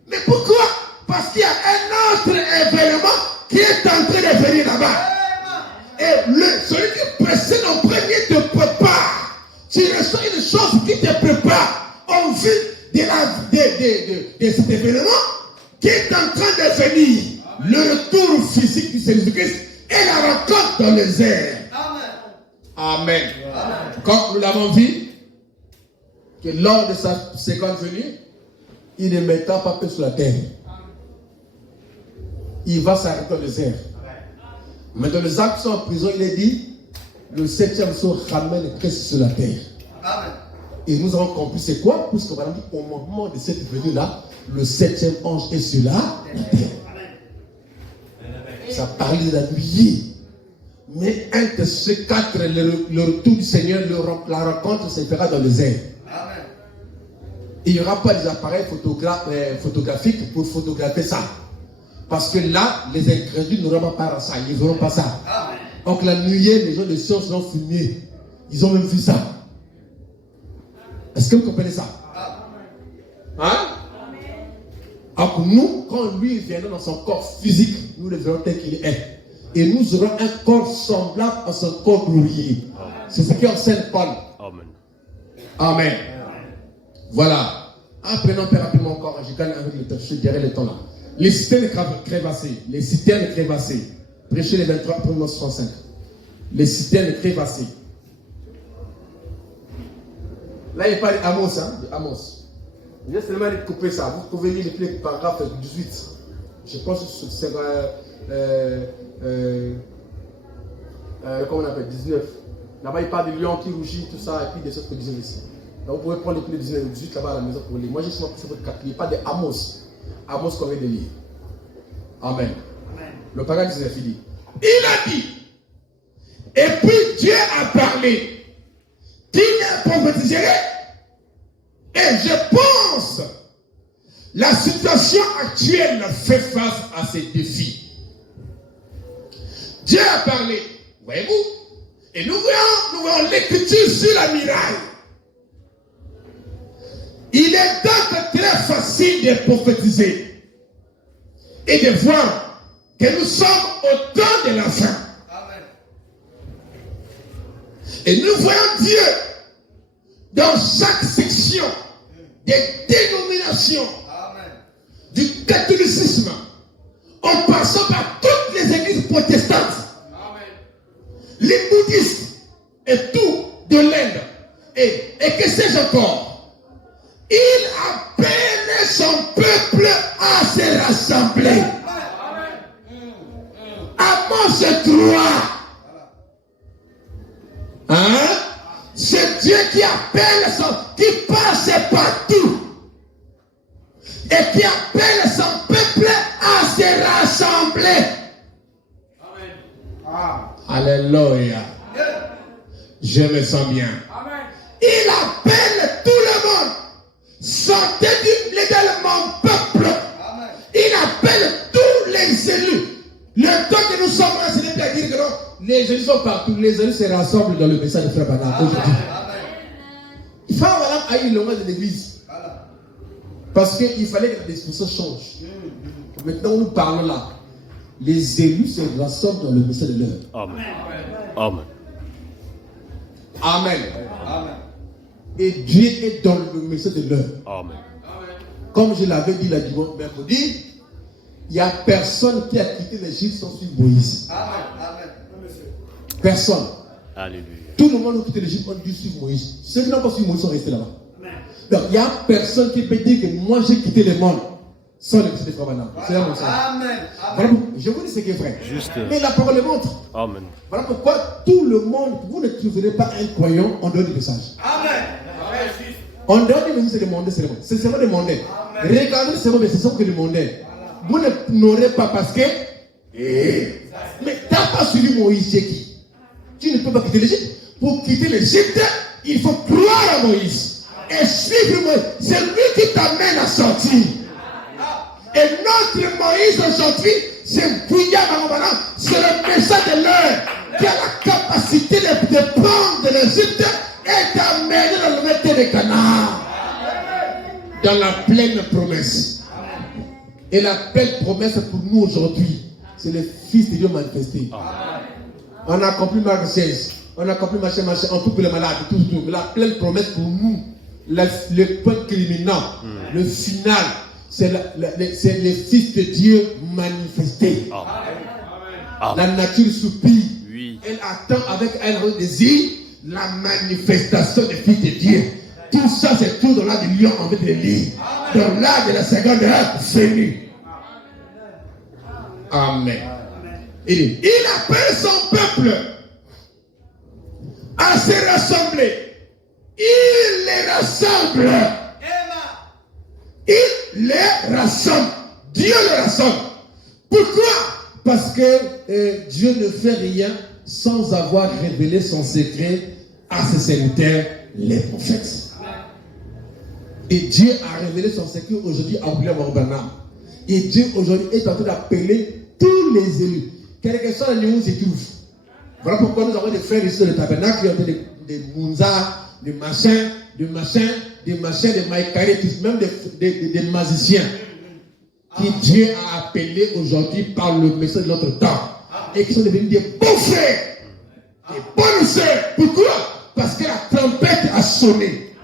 Mais pourquoi? Parce qu'il y a un autre événement qui est en train de venir là-bas. Et celui qui précède en premier te prépare. Tu reçois une chose qui te prépare en vue de cet événement qui est en train de venir. Le retour physique du Seigneur Jésus-Christ et la rencontre dans les airs. Amen. Amen. Comme nous l'avons vu, que lors de sa seconde venue, il ne mettra pas que sur la terre. Il va s'arrêter dans les airs. Mais dans les actes qui sont en prison, il est dit, le 7e jour ramène Christ sur la terre. Amen. Et nous avons compris c'est quoi? Puisque au moment de cette venue-là, le 7e ange est sur la terre. Ça parle de la nuit. Mais un de ces 4, le retour du Seigneur, la rencontre se fera dans les airs. Amen. Il n'y aura pas des appareils photographiques pour photographier ça. Parce que là, les incrédules n'auront pas ça. Ils ne verront pas ça. Amen. Donc la nuit, les gens de science l'ont filmé. Ils ont même vu ça. Est-ce que vous comprenez ça? Hein? Alors que nous, quand lui viendra dans son corps physique, nous le verrons tel qu'il est. Et nous aurons un corps semblable à son corps glorifié. C'est ce qui enseigne Paul. Amen. Amen. Voilà. Apprenons très rapidement encore. Je gagne avec le temps. Je dirai le temps là. Les citernes crévassées. Les citernes crévassées. Prêchez les 23, 35. Les citernes crévassées. Là, il parle d'Amos. Hein, d'Amos. Je vais seulement couper ça. Vous pouvez lire le paragraphe 18. Je pense que c'est comment on appelle 19. Là-bas, il parle du lion qui rougit, tout ça, et puis des choses que 19 ici. Donc, vous pouvez prendre les 19 et 18 là-bas à la maison pour lire. Moi, j'ai souvent pris votre 4. Il parle d'Amos. Amos qu'on vient de lire. Amen. Amen. Le paragraphe 19, il dit. Il a dit. Et puis Dieu a parlé. Qui ne prophétiserait? Et je pense, la situation actuelle fait face à ces défis. Dieu a parlé, voyez-vous, et nous voyons l'écriture sur la muraille. Il est donc très facile de prophétiser et de voir que nous sommes au temps de la fin. Et nous voyons Dieu dans chaque section des dénominations. Amen. Du catholicisme, en passant par toutes les églises protestantes. Amen. Les bouddhistes et tout de l'Inde. Et que sais-je encore? Il appelle son peuple à se rassembler. Amos 3. Hein? C'est Dieu qui appelle qui passe partout et qui appelle son peuple à se rassembler. Amen. Ah. Alléluia. Je me sens bien. Amen. Il appelle tout le monde. Sortez du de mon peuple. Amen. Il appelle tous les élus. Le temps que nous sommes là, ce n'est pas dire que non. Les élus sont partout. Les élus se rassemblent dans le message de Frère Branham aujourd'hui. Il faut avoir à une longueur de l'église. Parce qu'il fallait que la disposition change. Maintenant, nous parlons là. Les élus se rassemblent dans le message de l'heure. Amen. Amen. Amen. Amen. Et Dieu est dans le message de l'heure. Amen. Comme je l'avais dit la dimanche mercredi, il n'y a personne qui a quitté l'Égypte sans suivre Moïse. Amen. Personne. Alléluia. Tout le monde a quitté l'Égypte, on dû suivre Moïse. Ceux qui n'ont pas suivi Moïse sont restés là-bas. Donc il n'y a personne qui peut dire que moi j'ai quitté le monde sans le message de Frère Branham. C'est là mon sens. Amen. Voilà, je vous dis ce qui est vrai. Juste. Mais la parole le montre. Amen. Voilà pourquoi tout le monde, vous ne trouverez pas un croyant en dehors du message. Amen. En dehors du message, c'est demandé seulement. C'est seulement demandé. Regardez seulement, mais c'est seulement que demandé. Vous n'aurez pas parce que. Mais tu n'as pas suivi Moïse, c'est qui? Tu ne peux pas quitter l'Égypte. Pour quitter l'Égypte, il faut croire à Moïse. Et suivre Moïse. C'est lui qui t'amène à sortir. Et notre Moïse aujourd'hui, c'est Bouillard Marobana, c'est le message de l'heure qui a la capacité de prendre l'Égypte et d'amener dans le maître de Canaan. Dans la pleine promesse. Et la belle promesse pour nous aujourd'hui, c'est le Fils de Dieu manifesté. On a accompli Marc 16, on a accompli machin, on coupe les malades, tout. Mais la pleine promesse pour nous, le point culminant, le final, c'est le Fils de Dieu manifesté. Amen. La nature soupire. Oui. Elle attend avec un grand désir la manifestation du Fils de Dieu. Tout ça, c'est tout dans l'art du lion, en fait de lire. Dans l'art de la seconde heure, venue. Amen. Il appelle son peuple à se rassembler. Il les rassemble. Il les rassemble. Dieu les rassemble. Pourquoi? Parce que Dieu ne fait rien sans avoir révélé son secret à ses serviteurs, les prophètes. Et Dieu a révélé son secret aujourd'hui à William Branham. Et Dieu aujourd'hui est en train d'appeler tous les élus, quel que soit le niveau où ils se trouvent. Voilà pourquoi nous avons des frères ici dans le tabernacle qui ont été des Mounza, des machins, des maïkaris, même des magiciens qui Dieu a appelés aujourd'hui par le message de notre temps et qui sont devenus des bons frères, des bonnes sœurs. Pourquoi? Parce que la trompette a sonné.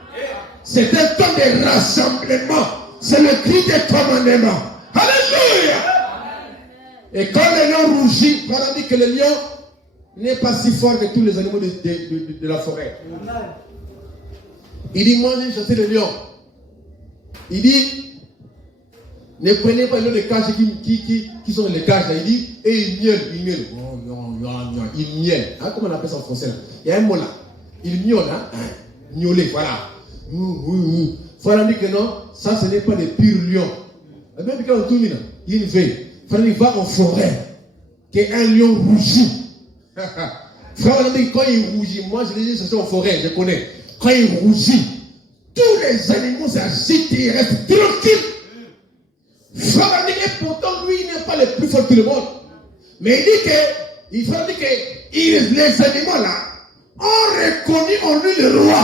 C'est un temps de rassemblement. C'est le cri des commandements. Alléluia! Et quand le lion rougit, on a dit que le lion n'est pas si fort que tous les animaux de la forêt. Il dit, moi j'ai chassé le lion. Il dit, ne prenez pas les lions de cage qui sont dans les cages. Là. Il dit, et il miaule. Il miaule. Hein, comment on appelle ça en français là? Il y a un mot là. Il miaule. Hein? Miauler, voilà. Voilà, dit que non, ça ce n'est pas des purs lions. Même quand on tourne, il veille. Il va en forêt. Qu'un lion rougit. Frère, quand il rougit, moi je l'ai chassé en forêt, je connais. Quand il rougit, tous les animaux s'agitent et ils restent tranquilles. Frère, et pourtant lui il n'est pas le plus fort que le monde. Mais il dit que les animaux là ont reconnu en lui le roi.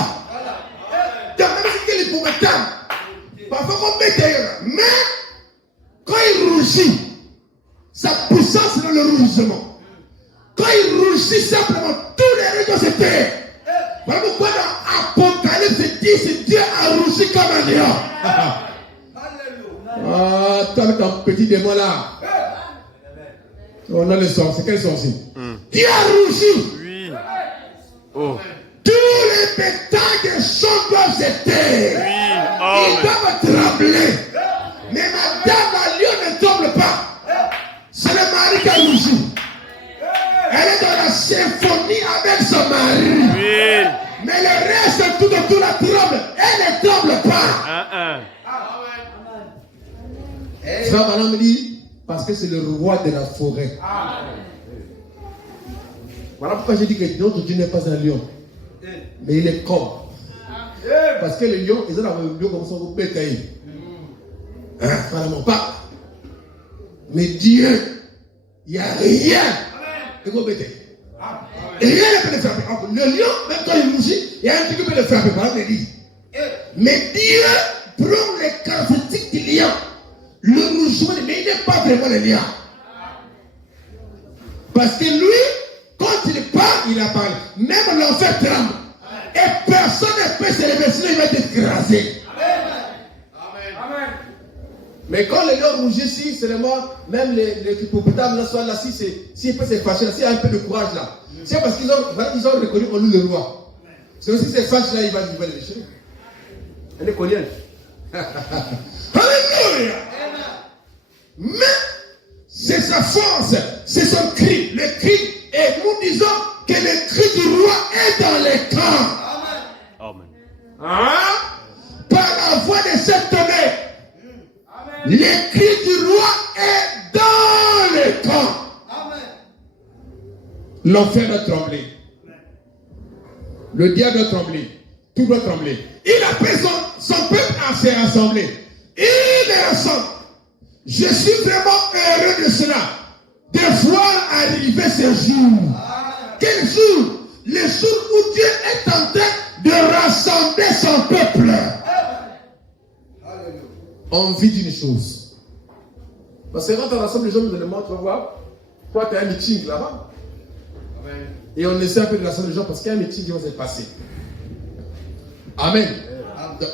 Donc même si il est épouvantable, parfois on met derrière, mais quand il rougit, sa puissance est dans le rougissement. Quand il rougit simplement, tous les rayons se taisent. Voilà pourquoi dans Apocalypse dit que Dieu a rougi comme un lion. Ah, tant qu'un petit démon là. On a le son, c'est quel son-ci? Dieu a rougi. Oui. Oh. Tous les bétails des champs doivent se taire. Oui. Ils doivent trembler. Mais madame la lion ne tremble pas. C'est le mari qui a rougi. Elle est dans la symphonie avec son mari. Oui. Mais le reste tout autour la tremble. Elle ne tremble pas. Frère Madame me dit, parce que c'est le roi de la forêt. Voilà pourquoi j'ai dit que notre Dieu n'est pas un lion. Mais il est comme. Parce que les lions, ils ont un lion comme ça au bétail. Vraiment pas. Mais Dieu, il n'y a rien. Rien ne peut le frapper. Le lion, même quand il rougit, il y a un truc qui peut le frapper. Par exemple, il dit. Mais Dieu prend les caractéristiques du lion. Le rougissement, mais il n'est pas vraiment le lion. Parce que lui, quand il parle, il a parlé. Même l'enfer tremble. Et personne ne peut se lever, sinon il va être écrasé. Amen. Mais quand les lions rougissent, c'est vraiment, même les hippopotames là, soit là, s'il peut se fâcher là, s'il y a un peu de courage là, c'est parce qu'ils ont reconnu en nous le roi. C'est aussi se fâche là, il va les déchirer. Elle est colienne. Alléluia. Mais c'est sa force, c'est son cri, le cri, et nous disons que le cri du roi est dans les camps. Amen. Hein? Par la voix de cette tonnerre. Le cri du roi est dans les camps. L'enfer doit trembler. Le diable doit trembler. Tout doit trembler. Il appelle son peuple à se rassembler. Il les rassemble. Je suis vraiment heureux de cela. De voir arriver ce jour. Quel jour? Le jour où Dieu est en train de rassembler son peuple. On vit d'une chose. Parce que quand on rassemble les gens, nous le montrent, on va voir. Toi, tu as un meeting là-bas. Et on essaie un peu de rassembler les gens parce qu'il y a un meeting qui va se passer. Amen.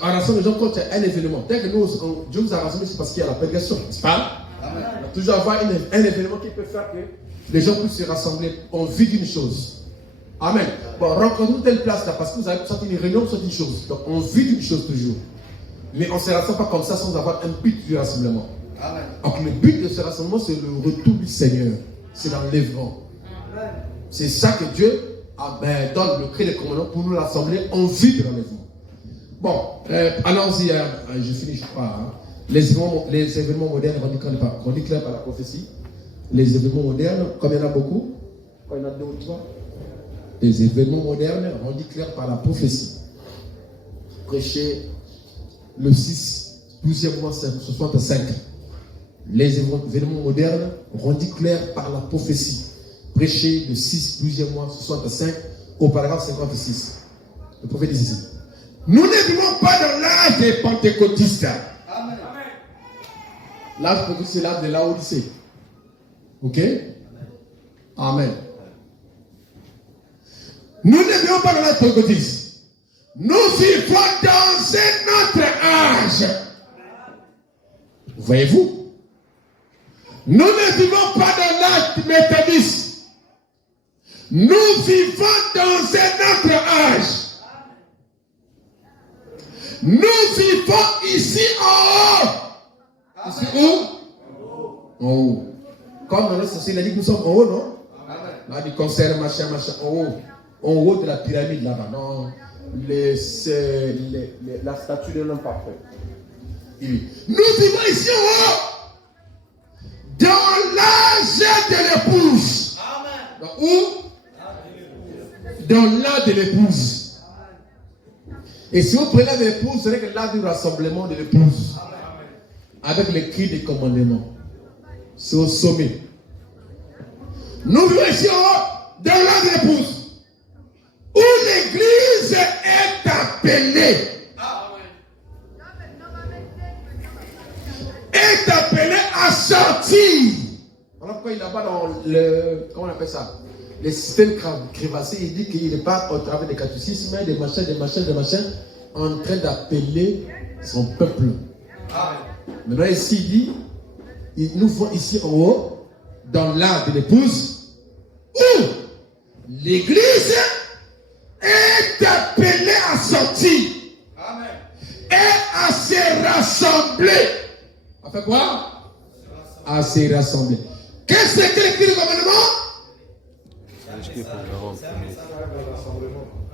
On rassemble les gens quand il y a un événement. Dès que nous, Dieu nous a rassemblés, c'est parce qu'il y a la pérégation, n'est-ce pas? On va toujours avoir un événement qui peut faire que les gens puissent se rassembler. On vit d'une chose. Amen. Bon, rencontrons telle place là parce que vous avez sorti une réunion sur une chose. Donc on vit d'une chose toujours. Mais on ne se rassemble pas comme ça sans avoir un but du rassemblement. Amen. Donc le but de ce rassemblement, c'est le retour du Seigneur. C'est l'enlèvement. C'est ça que Dieu donne le cri de commandement pour nous rassembler en vue de l'enlèvement. Bon, allons-y, je finis, je crois. Hein. Les événements modernes rendus clairs par la prophétie. Les événements modernes, comme il y en a beaucoup, quand il y en a 2 ou 3, les événements modernes rendus clairs par la prophétie. Prêcher le 6, 12e mois 65. Les événements modernes rendus clairs par la prophétie. Prêcher le 6, 12e mois 65 au paragraphe 56. Le prophète dit ici. Nous ne vivons pas dans l'âge des pentecôtistes. L'âge pentecôtiste, c'est l'âge de Laodicée. Ok? Amen. Nous ne vivons pas dans l'âge pentecôtiste. Nous vivons dans un autre âge. Voyez-vous? Nous ne vivons pas dans l'âge méthodiste. Nous vivons dans un autre âge. Nous vivons ici en haut. Ici où? En haut. Comme dans le société, il a dit que nous sommes en haut, non? Là, du concert, machin, en haut. En haut de la pyramide là-bas. Non. La statue de l'homme parfait. Nous vivons ici en haut. Dans l'âge de l'épouse. Dans où? Dans l'âge de l'épouse. Et si vous prenez l'âge de l'épouse, c'est que l'âge du rassemblement de l'épouse. Avec les cris des commandements. C'est au sommet. Nous vivons ici en haut, dans l'âge de l'épouse. Où l'église est appelée. Est appelée à sortir. Voilà pourquoi il est là-bas dans le. Comment on appelle ça? Les systèmes crévassés. Il dit qu'il n'est pas au travers des catéchismes, des machins, en train d'appeler son peuple. Maintenant, ici, il dit nous voit ici en haut, dans l'art de l'épouse, où l'église est appelée à sortir. Amen. Et à se rassembler. À faire quoi? À se rassembler. Qu'est-ce que l'écrit du commandement?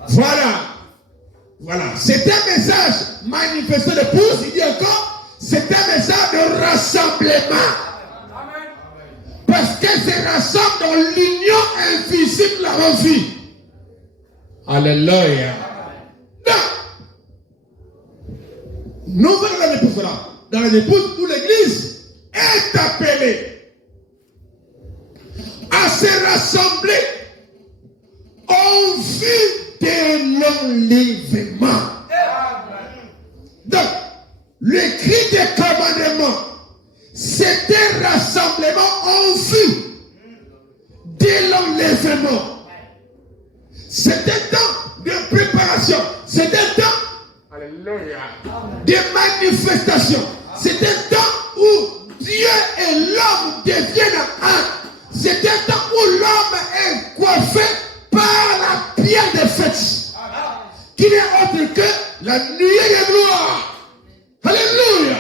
Voilà. C'est un message manifesté de pouce. Il dit encore, c'est un message de rassemblement. Parce que c'est rassemble dans l'union invisible de la vie. Alléluia. Nous venons dans l'épouse là. Dans l'épouse où l'église est appelée à se rassembler en vue de l'enlèvement. Donc, le cri des commandements, c'est un rassemblement en vue de l'enlèvement. C'est un temps de préparation. C'est un temps de manifestation. C'est un temps où Dieu et l'homme deviennent un. C'est un temps où l'homme est coiffé par la pierre de fête, qui n'est autre que la nuée de gloire. Alléluia.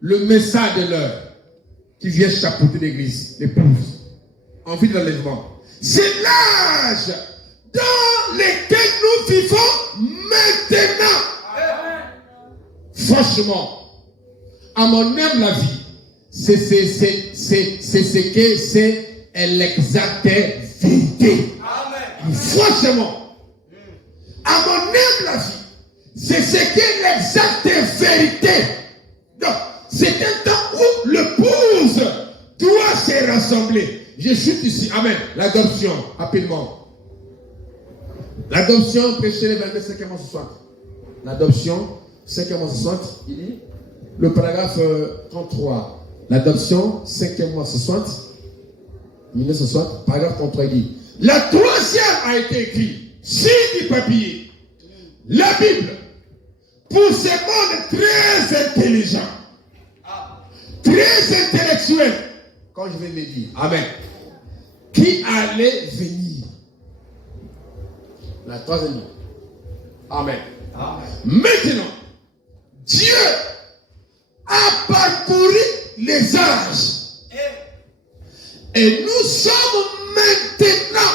Le message de l'heure qui vient chapeauter l'église, l'épouse, en vue de l'enlèvement. C'est l'âge dans lequel nous vivons maintenant. Franchement, à mon âme la vie, c'est ce que c'est l'exacte vérité. Franchement, à mon âme la vie, c'est ce qu'est l'exacte vérité. Donc, c'est un temps où l'épouse doit se rassembler. Je suis ici. Amen. L'adoption, rapidement. L'adoption, prêchez les 22, 5 mois 60. L'adoption, 5 mois 60, il dit, le paragraphe 33. L'adoption, 5 mois 60, 1960, paragraphe 33, il dit, la troisième a été écrite sur du papier. La Bible, pour ce monde très intelligent, très intellectuel, quand je vais le dire, amen, qui allait venir. La troisième ligne. Amen. Amen. Maintenant, Dieu a parcouru les âges. Et nous sommes maintenant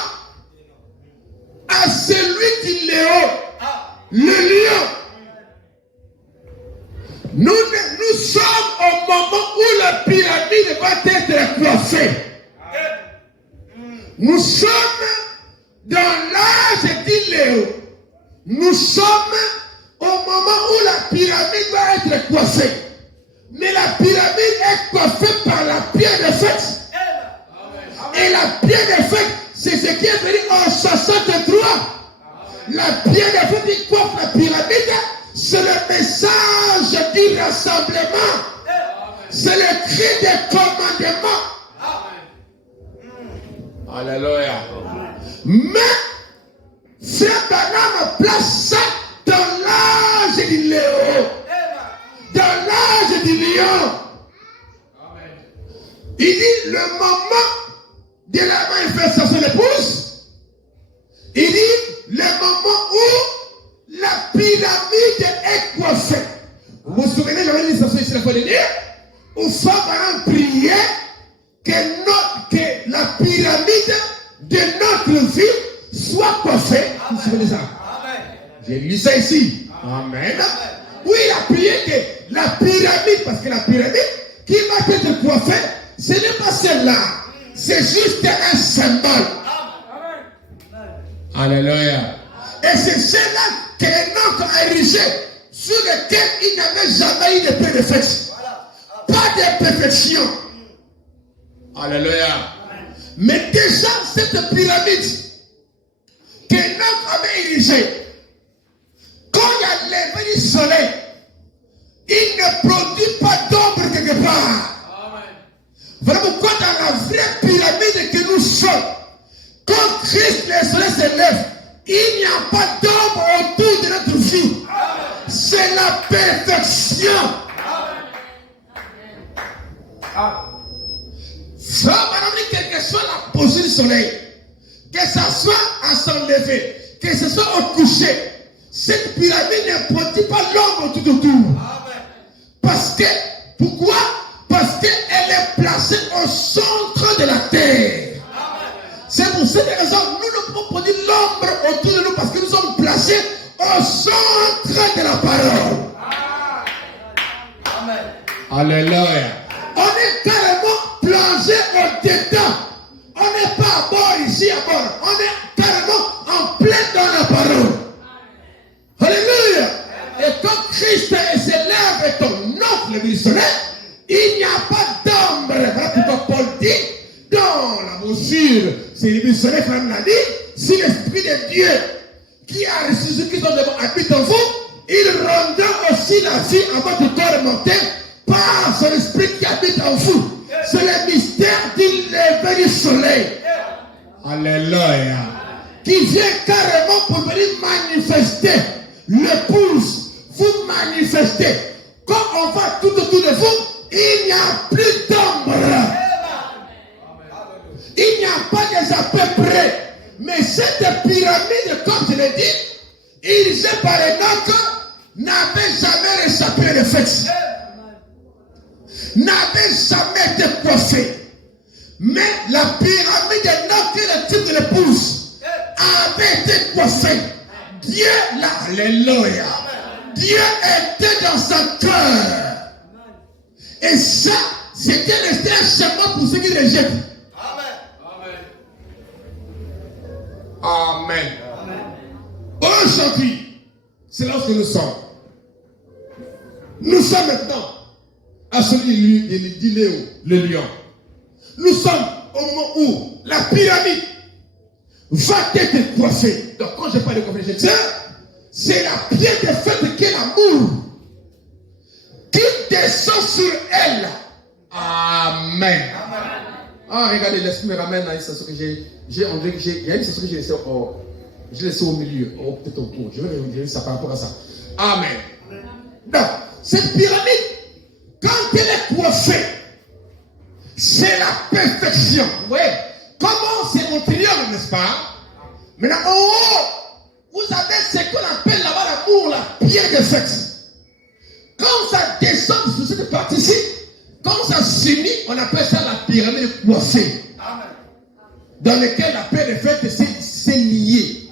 à celui qui Léo, le lion. Nous sommes au moment où la pyramide va être coiffée. Nous sommes dans l'âge d'Iléo. Nous sommes au moment où la pyramide va être coiffée. Mais la pyramide est coiffée par la pierre de fête. Et la pierre de fête, c'est ce qui est venu en 63. la pierre de feu qui coiffe la pyramide, c'est le message du rassemblement. C'est le cri des commandements. Alléluia. Mais, Frère Branham place ça dans l'âge du léon. Dans l'âge du lion. Il dit le moment de la manifestation de l'épouse. Il dit le moment où la pyramide est coiffée. Vous vous souvenez, j'avais dit ça ici la fois dernière, où Frère priait que la pyramide de notre vie soit coiffée. Vous vous souvenez de ça? J'ai lu ça ici. Amen. Oui, il a prié que la pyramide, parce que la pyramide qui va être coiffée, ce n'est pas celle-là. C'est juste un symbole. Alléluia. Et c'est celle-là que l'homme a érigé, sur lequel il n'avait jamais eu de perfection. Pas de perfection. Alléluia. Mais déjà, cette pyramide que l'homme avait érigée, quand il y a levé du soleil, il ne produit pas d'ombre quelque part. Voilà pourquoi dans la vraie pyramide que nous sommes, quand Christ le soleil se lève, il n'y a pas d'ombre autour de notre vie. C'est la perfection. Ça, madame, quelle que soit la position du soleil, que ça soit à son lever, que ce soit au coucher, cette pyramide ne produit pas l'ombre tout autour. Parce que, pourquoi? Parce qu'elle est placée au centre de la terre. C'est pour cette raison que nous ne pouvons produire l'ombre autour de nous parce que nous sommes placés au centre de la parole. Amen. Alléluia. On est carrément plongé au-dedans. On n'est pas à bord ici, à bord. On est carrément en plein dans la parole. Alléluia. Et quand Christ se lève et ton oncle du soleil, il n'y a pas d'ombre. Voilà pourquoi Paul dit dans la brochure, c'est le soleil qui l'a dit, si l'Esprit de Dieu qui a reçu ce qui sont devant habite en vous, il rendra aussi la vie à votre corps mortel par son Esprit qui habite en vous. C'est le mystère du lever du soleil. Alléluia. Qui vient carrément pour venir manifester l'épouse. Vous manifestez. Quand on va tout autour de vous, il n'y a plus d'ombre. Il n'y a pas des à peu près. Mais cette pyramide, comme je l'ai dit, érigée par Enoch, n'avait jamais réchappé le fait. N'avait jamais été coiffée. Mais la pyramide d'Enoch et le type de l'épouse avait été coiffée. Dieu, alléluia. Dieu était dans son cœur. Et ça, c'était resté un chemin pour ceux qui le jettent. Amen. Aujourd'hui, c'est là où nous sommes. Nous sommes maintenant à celui du Léo, le lion. Nous sommes au moment où la pyramide va être coiffée. Donc quand je parle de coiffée, c'est la pierre de feu qui est l'amour qui descend sur elle. Amen. Ah, regardez, laisse-moi me ramener à une station que j'ai. Il y a une station que j'ai laissée au milieu, peut-être au cours. Je vais revenir ça par rapport à ça. Amen. Donc, cette pyramide, quand elle est coiffée, c'est la perfection. Vous voyez, comment c'est mon triangle, n'est-ce pas? Maintenant, en haut, vous avez ce qu'on appelle là-bas l'amour, la pierre de fête. Quand ça descend sur cette partie-ci, quand ça s'unit, on appelle ça la pyramide coiffée. Dans laquelle la pierre de fête, c'est lié.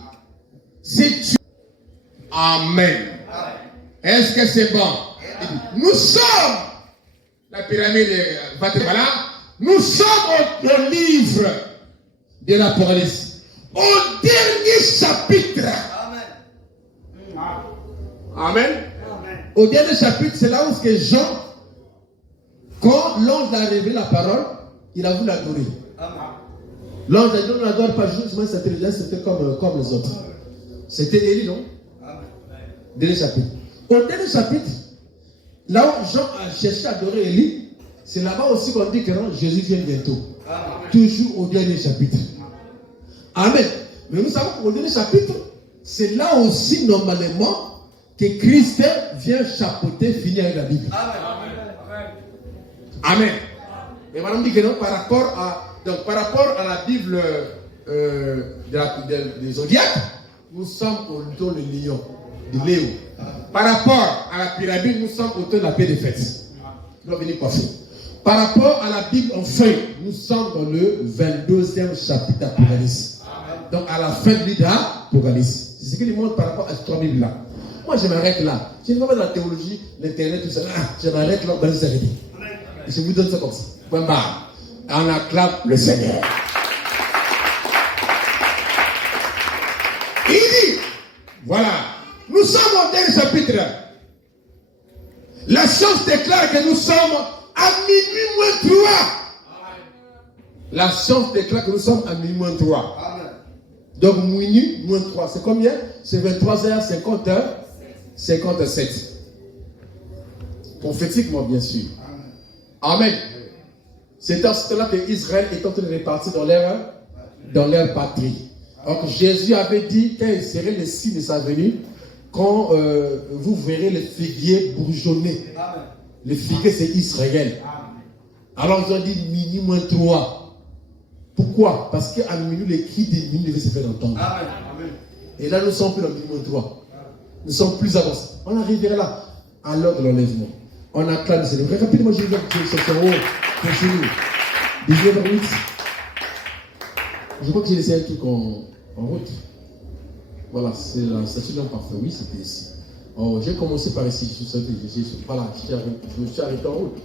C'est Dieu. Amen. Est-ce que c'est bon? Nous sommes, la pyramide va être là, nous sommes au livre de l'Apocalypse, au dernier chapitre. Amen. Au dernier chapitre, c'est là où que Jean, quand l'ange a révélé la parole, il a voulu l'adorer. L'ange a dit, on n'adore pas juste, c'était comme les autres. C'était Élie, non? Dernier chapitre. Au dernier chapitre, là où Jean a cherché à adorer Élie, c'est là-bas aussi qu'on dit que non, Jésus vient bientôt. Toujours au dernier chapitre. Amen. Mais nous savons qu'au dernier chapitre, c'est là aussi normalement que Christ vient chapeauter, finir avec la Bible. Amen. Et madame dit que non, par rapport à la Bible des zodiaques, nous sommes autour du lion, du Léo. Par rapport à la pyramide, nous sommes autour de la paix des fêtes. Nous allons venir passer. Par rapport à la Bible en feuille, nous sommes dans le 22e chapitre d'Apocalypse. Donc à la fin du livre d'Apocalypse. C'est ce qu'il montre par rapport à ces trois Bibles-là. Moi je m'arrête là. Je ne vais pas dans la théologie, l'internet, tout ça. Je m'arrête là, dans les arrêtés. Je vous donne ça comme ça. Point barre. On acclame le Seigneur. Il dit, voilà, nous sommes au dernier chapitre. La science déclare que nous sommes à minuit moins 3. La science déclare que nous sommes à minuit moins 3. Donc minuit moins 3, c'est combien? C'est 23h57. Prophétiquement, bien sûr. Amen. C'est à ce temps-là que Israël est en train de repartir dans leur patrie. Donc Jésus avait dit quel serait le signe de sa venue quand vous verrez les figuiers bourgeonner. Les figuiers, c'est Israël. Alors ils ont dit minuit moins 3. Pourquoi? Parce qu'à minuit, les cris des minuit devaient se faire entendre. Et là, nous ne sommes plus dans minuit moins 3. Nous sommes plus avancés. On arrivera là, à l'heure de l'enlèvement. On acclame le Seigneur. Rapidement, je vais vous dire en haut. Continue. 19h08. Je crois que j'ai laissé un truc en route. Voilà, c'est la statue d'un parfait. Oui, c'était ici. Oh, j'ai commencé par ici. Voilà, je me suis arrêté en route.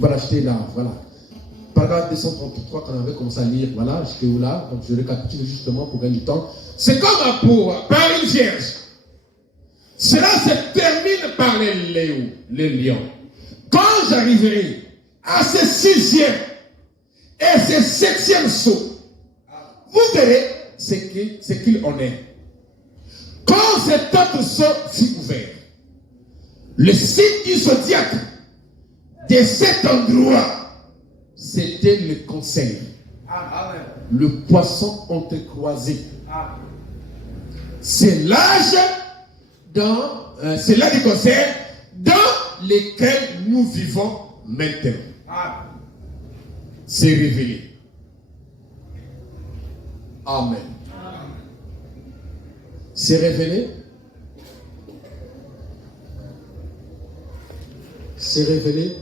Voilà, j'étais là. Voilà. Paragraphe 233, quand on avait commencé à lire, voilà, j'étais où là, donc je récapitule justement pour gagner du temps. C'est comme par une vierge. Cela se termine par les lions. Quand j'arriverai à ce 6e et ce 7e saut, vous verrez ce qu'il en est. Quand cet autre saut fut ouvert, le signe du zodiaque de cet endroit, c'était le conseil. Le poisson entrecroisé. C'est l'âge du conseil dans lequel nous vivons maintenant. C'est révélé. Amen. C'est révélé. C'est révélé.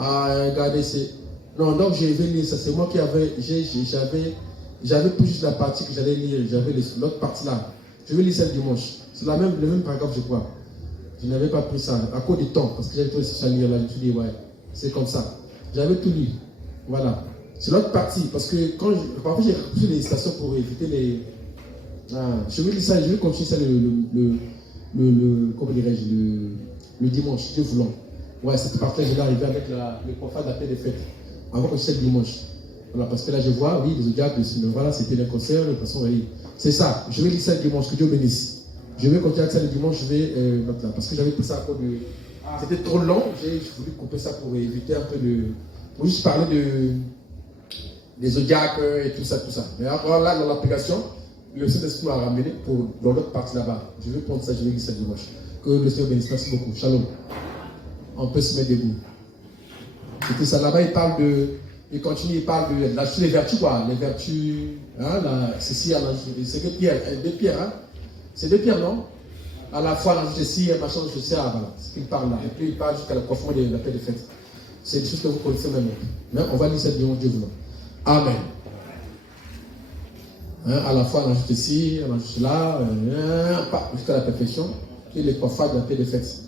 Ah, regardez, c'est... Non, donc j'ai lu ça, c'est moi qui avais... J'avais pris juste la partie que j'allais lire, j'avais l'autre partie là. Je vais lire ça le dimanche. C'est le même paragraphe, je crois. Je n'avais pas pris ça, à cause du temps, parce que j'avais tout ça à lire là, je me suis dit, ouais, c'est comme ça. J'avais tout lu. Voilà. C'est l'autre partie, parce que parfois j'ai repris les stations pour éviter les... je vais lire ça, je vais continuer ça comment dirais-je, le dimanche, Dieu voulant. Ouais, cette partie-là, je vais arriver avec le confort de la paix des fêtes, avant que je sois le dimanche. Voilà, parce que là, je vois, oui, les zodiacs, voilà, c'était le concert, de toute façon, oui. C'est ça, je vais lire ça le dimanche, que Dieu bénisse. Je vais continuer avec ça le dimanche, je vais mettre là, parce que j'avais pris ça à cause de... C'était trop long, j'ai voulu couper ça pour éviter un peu de... Pour juste parler des zodiacs et tout ça. Mais après, là, dans l'application, le Saint-Esprit m'a ramené dans l'autre partie là-bas. Je vais prendre ça, je vais lire ça le dimanche. Que le Seigneur bénisse, merci beaucoup. Shalom. On peut se mettre debout. C'était ça. Là-bas, il continue, il parle de les vertus, quoi. Les vertus, hein, c'est deux pierres, hein. C'est deux pierres, non? À la fois, l'ajout de cire, machin, je sais, voilà. C'est ce qu'il parle là. Et puis, il parle jusqu'à la profondeur de la paix des fêtes. C'est des choses que vous connaissez même. Mais on va lire cette dimanche, Dieu voulant. Amen. Hein, à la fois, l'ajout de cire, l'ajout là, jusqu'à la perfection. Et les profades de la paix des fêtes.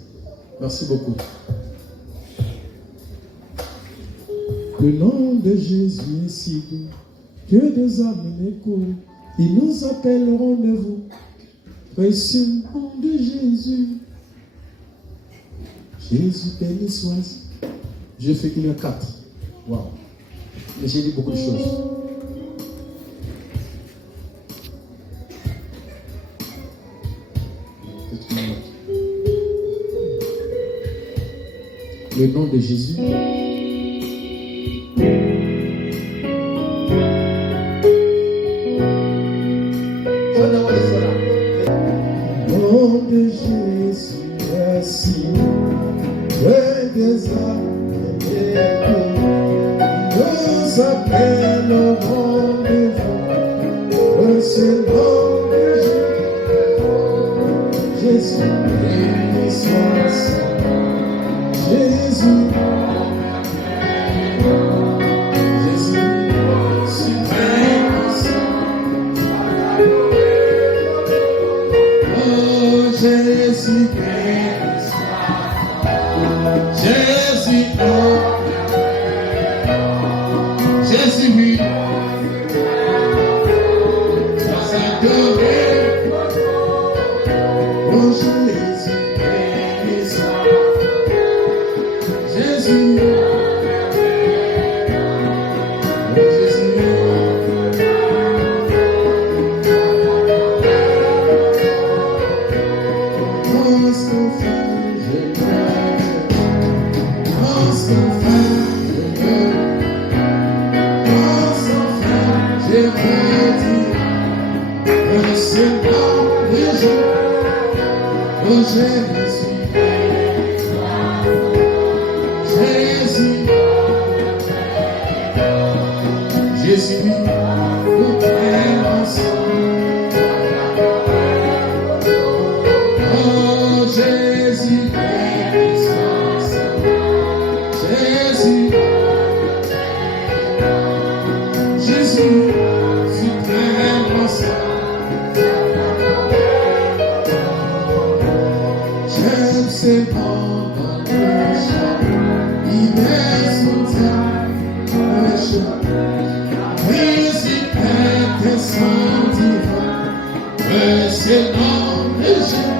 Merci beaucoup. Le nom de Jésus est si doux que des âmes n'écoutent. Ils nous appellent au rendez-vous. Précieux nom de Jésus. Jésus béni soit. Je fais qu'il y a 4. Waouh. Mais j'ai dit beaucoup de choses. Le nom de Jésus. Au nom de Jésus, merci. Ouais, des âmes nous appelle au rendez-vous. Ce nom de Jésus, béni soit Jésus. Jésus, Jésus, Jésus, oui, sois adoré. Oh Jésus, béni soit Jésus. Jésus, nous prions ensemble. Oh Jésus, béni soit Jésus, Jésus, suprême ensemble. J'aime ces moments de chant, il met son temps de chant. C'est le nom de Jésus,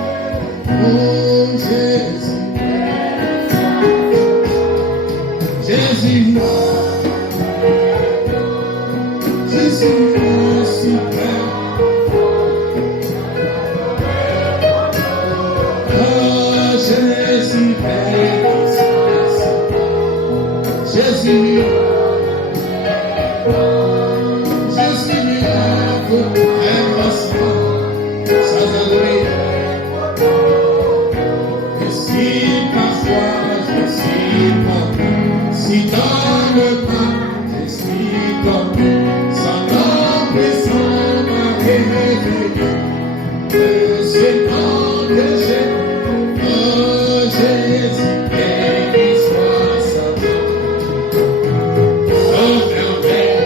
oh Jésus, Jésus, Jésus, mon super, oh Jésus, Jésus, si dans le pain, je suis comme sans nom et sans ma réveillé, c'est le nom de Jésus, oh Jésus, béni soit sa nom, oh merveille,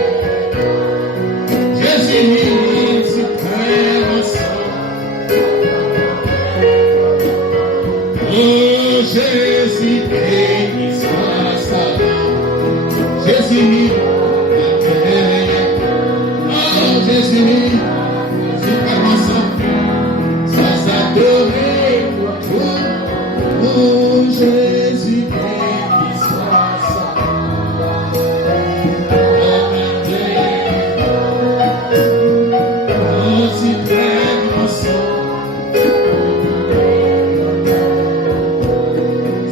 Jésus, suprême ensemble, oh Jésus, béni soit sa nom. Jésus, oh Jésus, c'est pas ensemble, sans adorer, oh Jésus, béni soit sa oh suprême ensemble,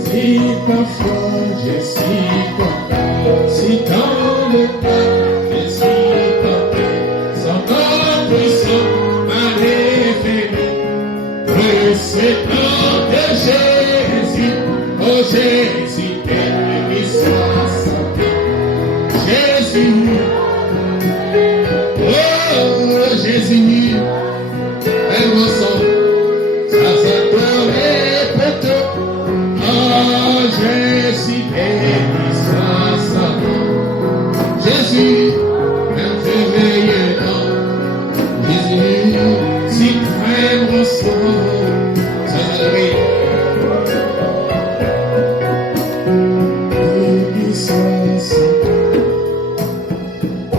si parfois je suis si dans le temps, je suis tombé, sans contre son m'a révélé, c'est le nom de Jésus, oh Jésus, béni soit sa nom, Jésus, oh Jésus, elle me sauve, ça s'adorer pour tout, oh Jésus, béni soit sa nom. Jésus, merveilleux nom, Jésus, si près de son salut. Béni soit sa nom, oh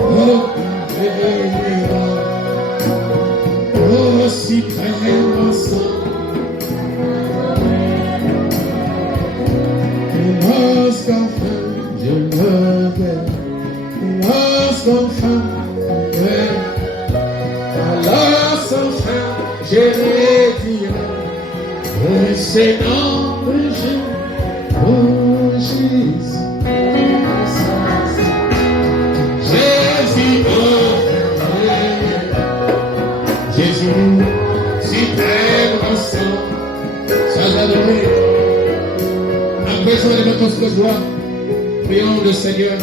merveilleux nom, oh si près de son. Lorsqu'enfin je me vais, lorsqu'enfin alors sans fin je les dirai, c'est dans le Jésus. Oh Jésus. Jésus, oh Jésus, suprême ensemble. Sans adorer. Après ça, les mettre notre joie. Prions le Seigneur.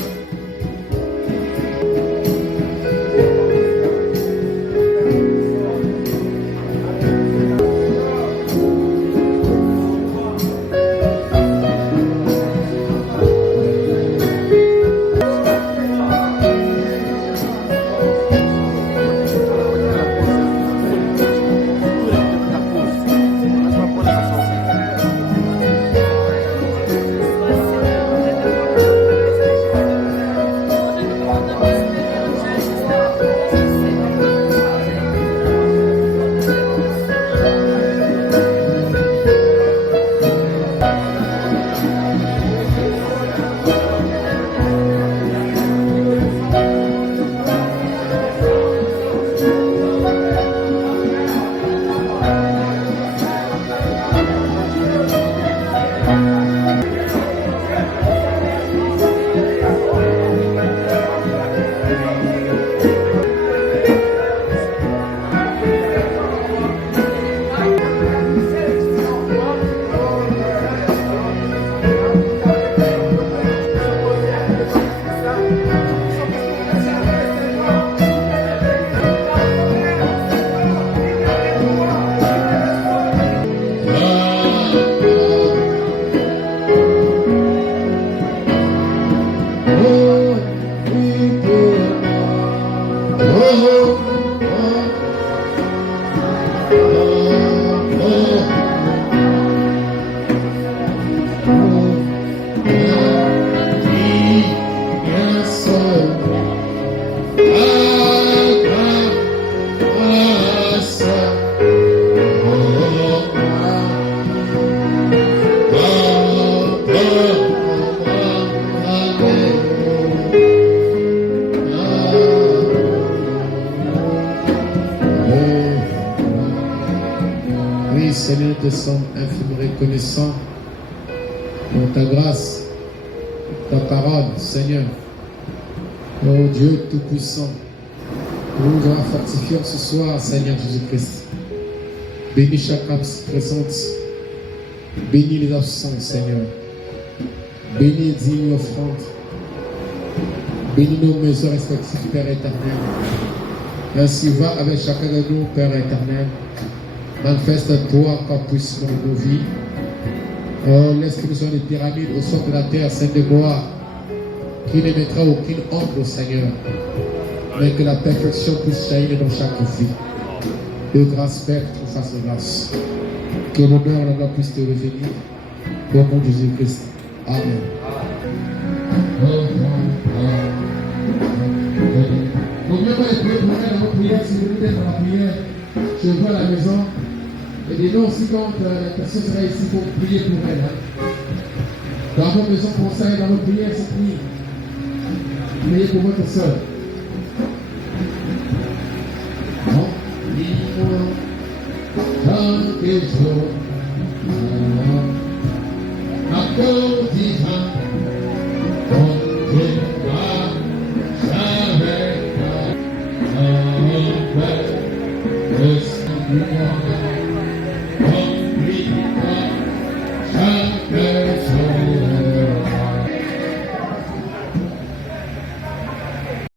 Oui, Seigneur, te sommes infiniment reconnaissants pour ta grâce, ta parole, Seigneur. Oh Dieu Tout-Puissant, nous nous avons fortifié ce soir, Seigneur Jésus-Christ. Bénis chaque âme présente. Bénis les absents, Seigneur. Bénis les dignes offrandes. Bénis nos maisons respectives, Père éternel. Ainsi va avec chacun de nous, Père éternel. Manifeste-toi comme puissant dans nos vies. Oh, laisse que nous soyons des pyramides au centre de la terre, Sainte de gloire, qui ne mettra aucune ombre au Seigneur, mais que la perfection puisse jaillir dans chaque vie. De grâce, Père, que tu fasses grâce. Que l'honneur et la gloire puissent te revenir. Au nom de Jésus-Christ. Amen. Combien va être prêt pour elle dans votre prière, si vous êtes dans la prière, je vois à la maison. Et dis non aussi quand la personne sera ici pour prier pour elle. Hein. Dans vos maisons, conseil, dans vos prières, c'est prier. Priez pour votre soeur. Yes.